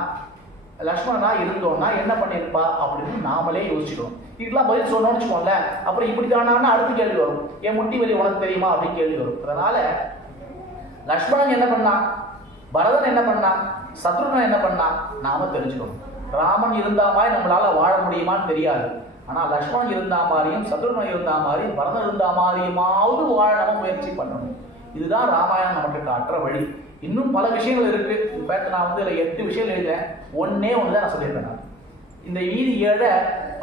லக்ஷ்மணனா இருந்தோம்னா என்ன பண்ணிருப்பா அப்படின்னு நாமளே யோசிச்சுக்கணும். இதுக்கெல்லாம் பதில் சொன்னோம்னு வச்சுக்கோங்கள, அப்புறம் இப்படி தானான்னு அடுத்த கேள்வி வரும், என் முட்டி வலி உனக்கு தெரியுமா அப்படின்னு கேள்வி வரும். அதனால லக்ஷ்மணன் என்ன பண்ணான், பரதன் என்ன பண்ணான், சத்ருகன் என்ன பண்ணான், நாம தெரிஞ்சுக்கணும். ராமன் இருந்தா மாதிரி நம்மளால வாழ முடியுமான்னு தெரியாது. ஆனா லக்ஷ்மணன் இருந்தா மாதிரியும், சத்ருகன் இருந்தா மாதிரியும், பரதன் இருந்தா மாதிரியுமாவது வாழ நம்ம முயற்சி பண்ணணும். இதுதான் ராமாயணம் நமக்கு காட்டுற வழி. இன்னும் பல விஷயங்கள் இருக்கு. இப்போ நான் வந்து 8 விஷயங்கள் எழுதுறேன், ஒன்னே ஒண்ணுதான் நான் சொல்லியிருக்கேன். நான் இந்த மீதி 7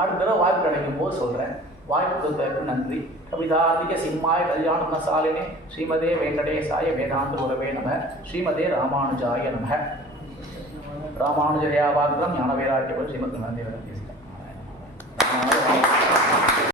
அடுத்த தடவை வாய்ப்பு கிடைக்கும் போது சொல்றேன். வாய்ப்பு கொடுத்ததற்கு நன்றி. கவிதார்த்திக சிம்மாய கல்யாண மசாலினே ஸ்ரீமதே வெங்கடேசாய வேதாந்த குரவே நம. ஸ்ரீமதே ராமானுஜாய நம. ராமானுஜயா வாக்கிரம் ஞான வேதாக்கியம் ஸ்ரீமத் நந்தி.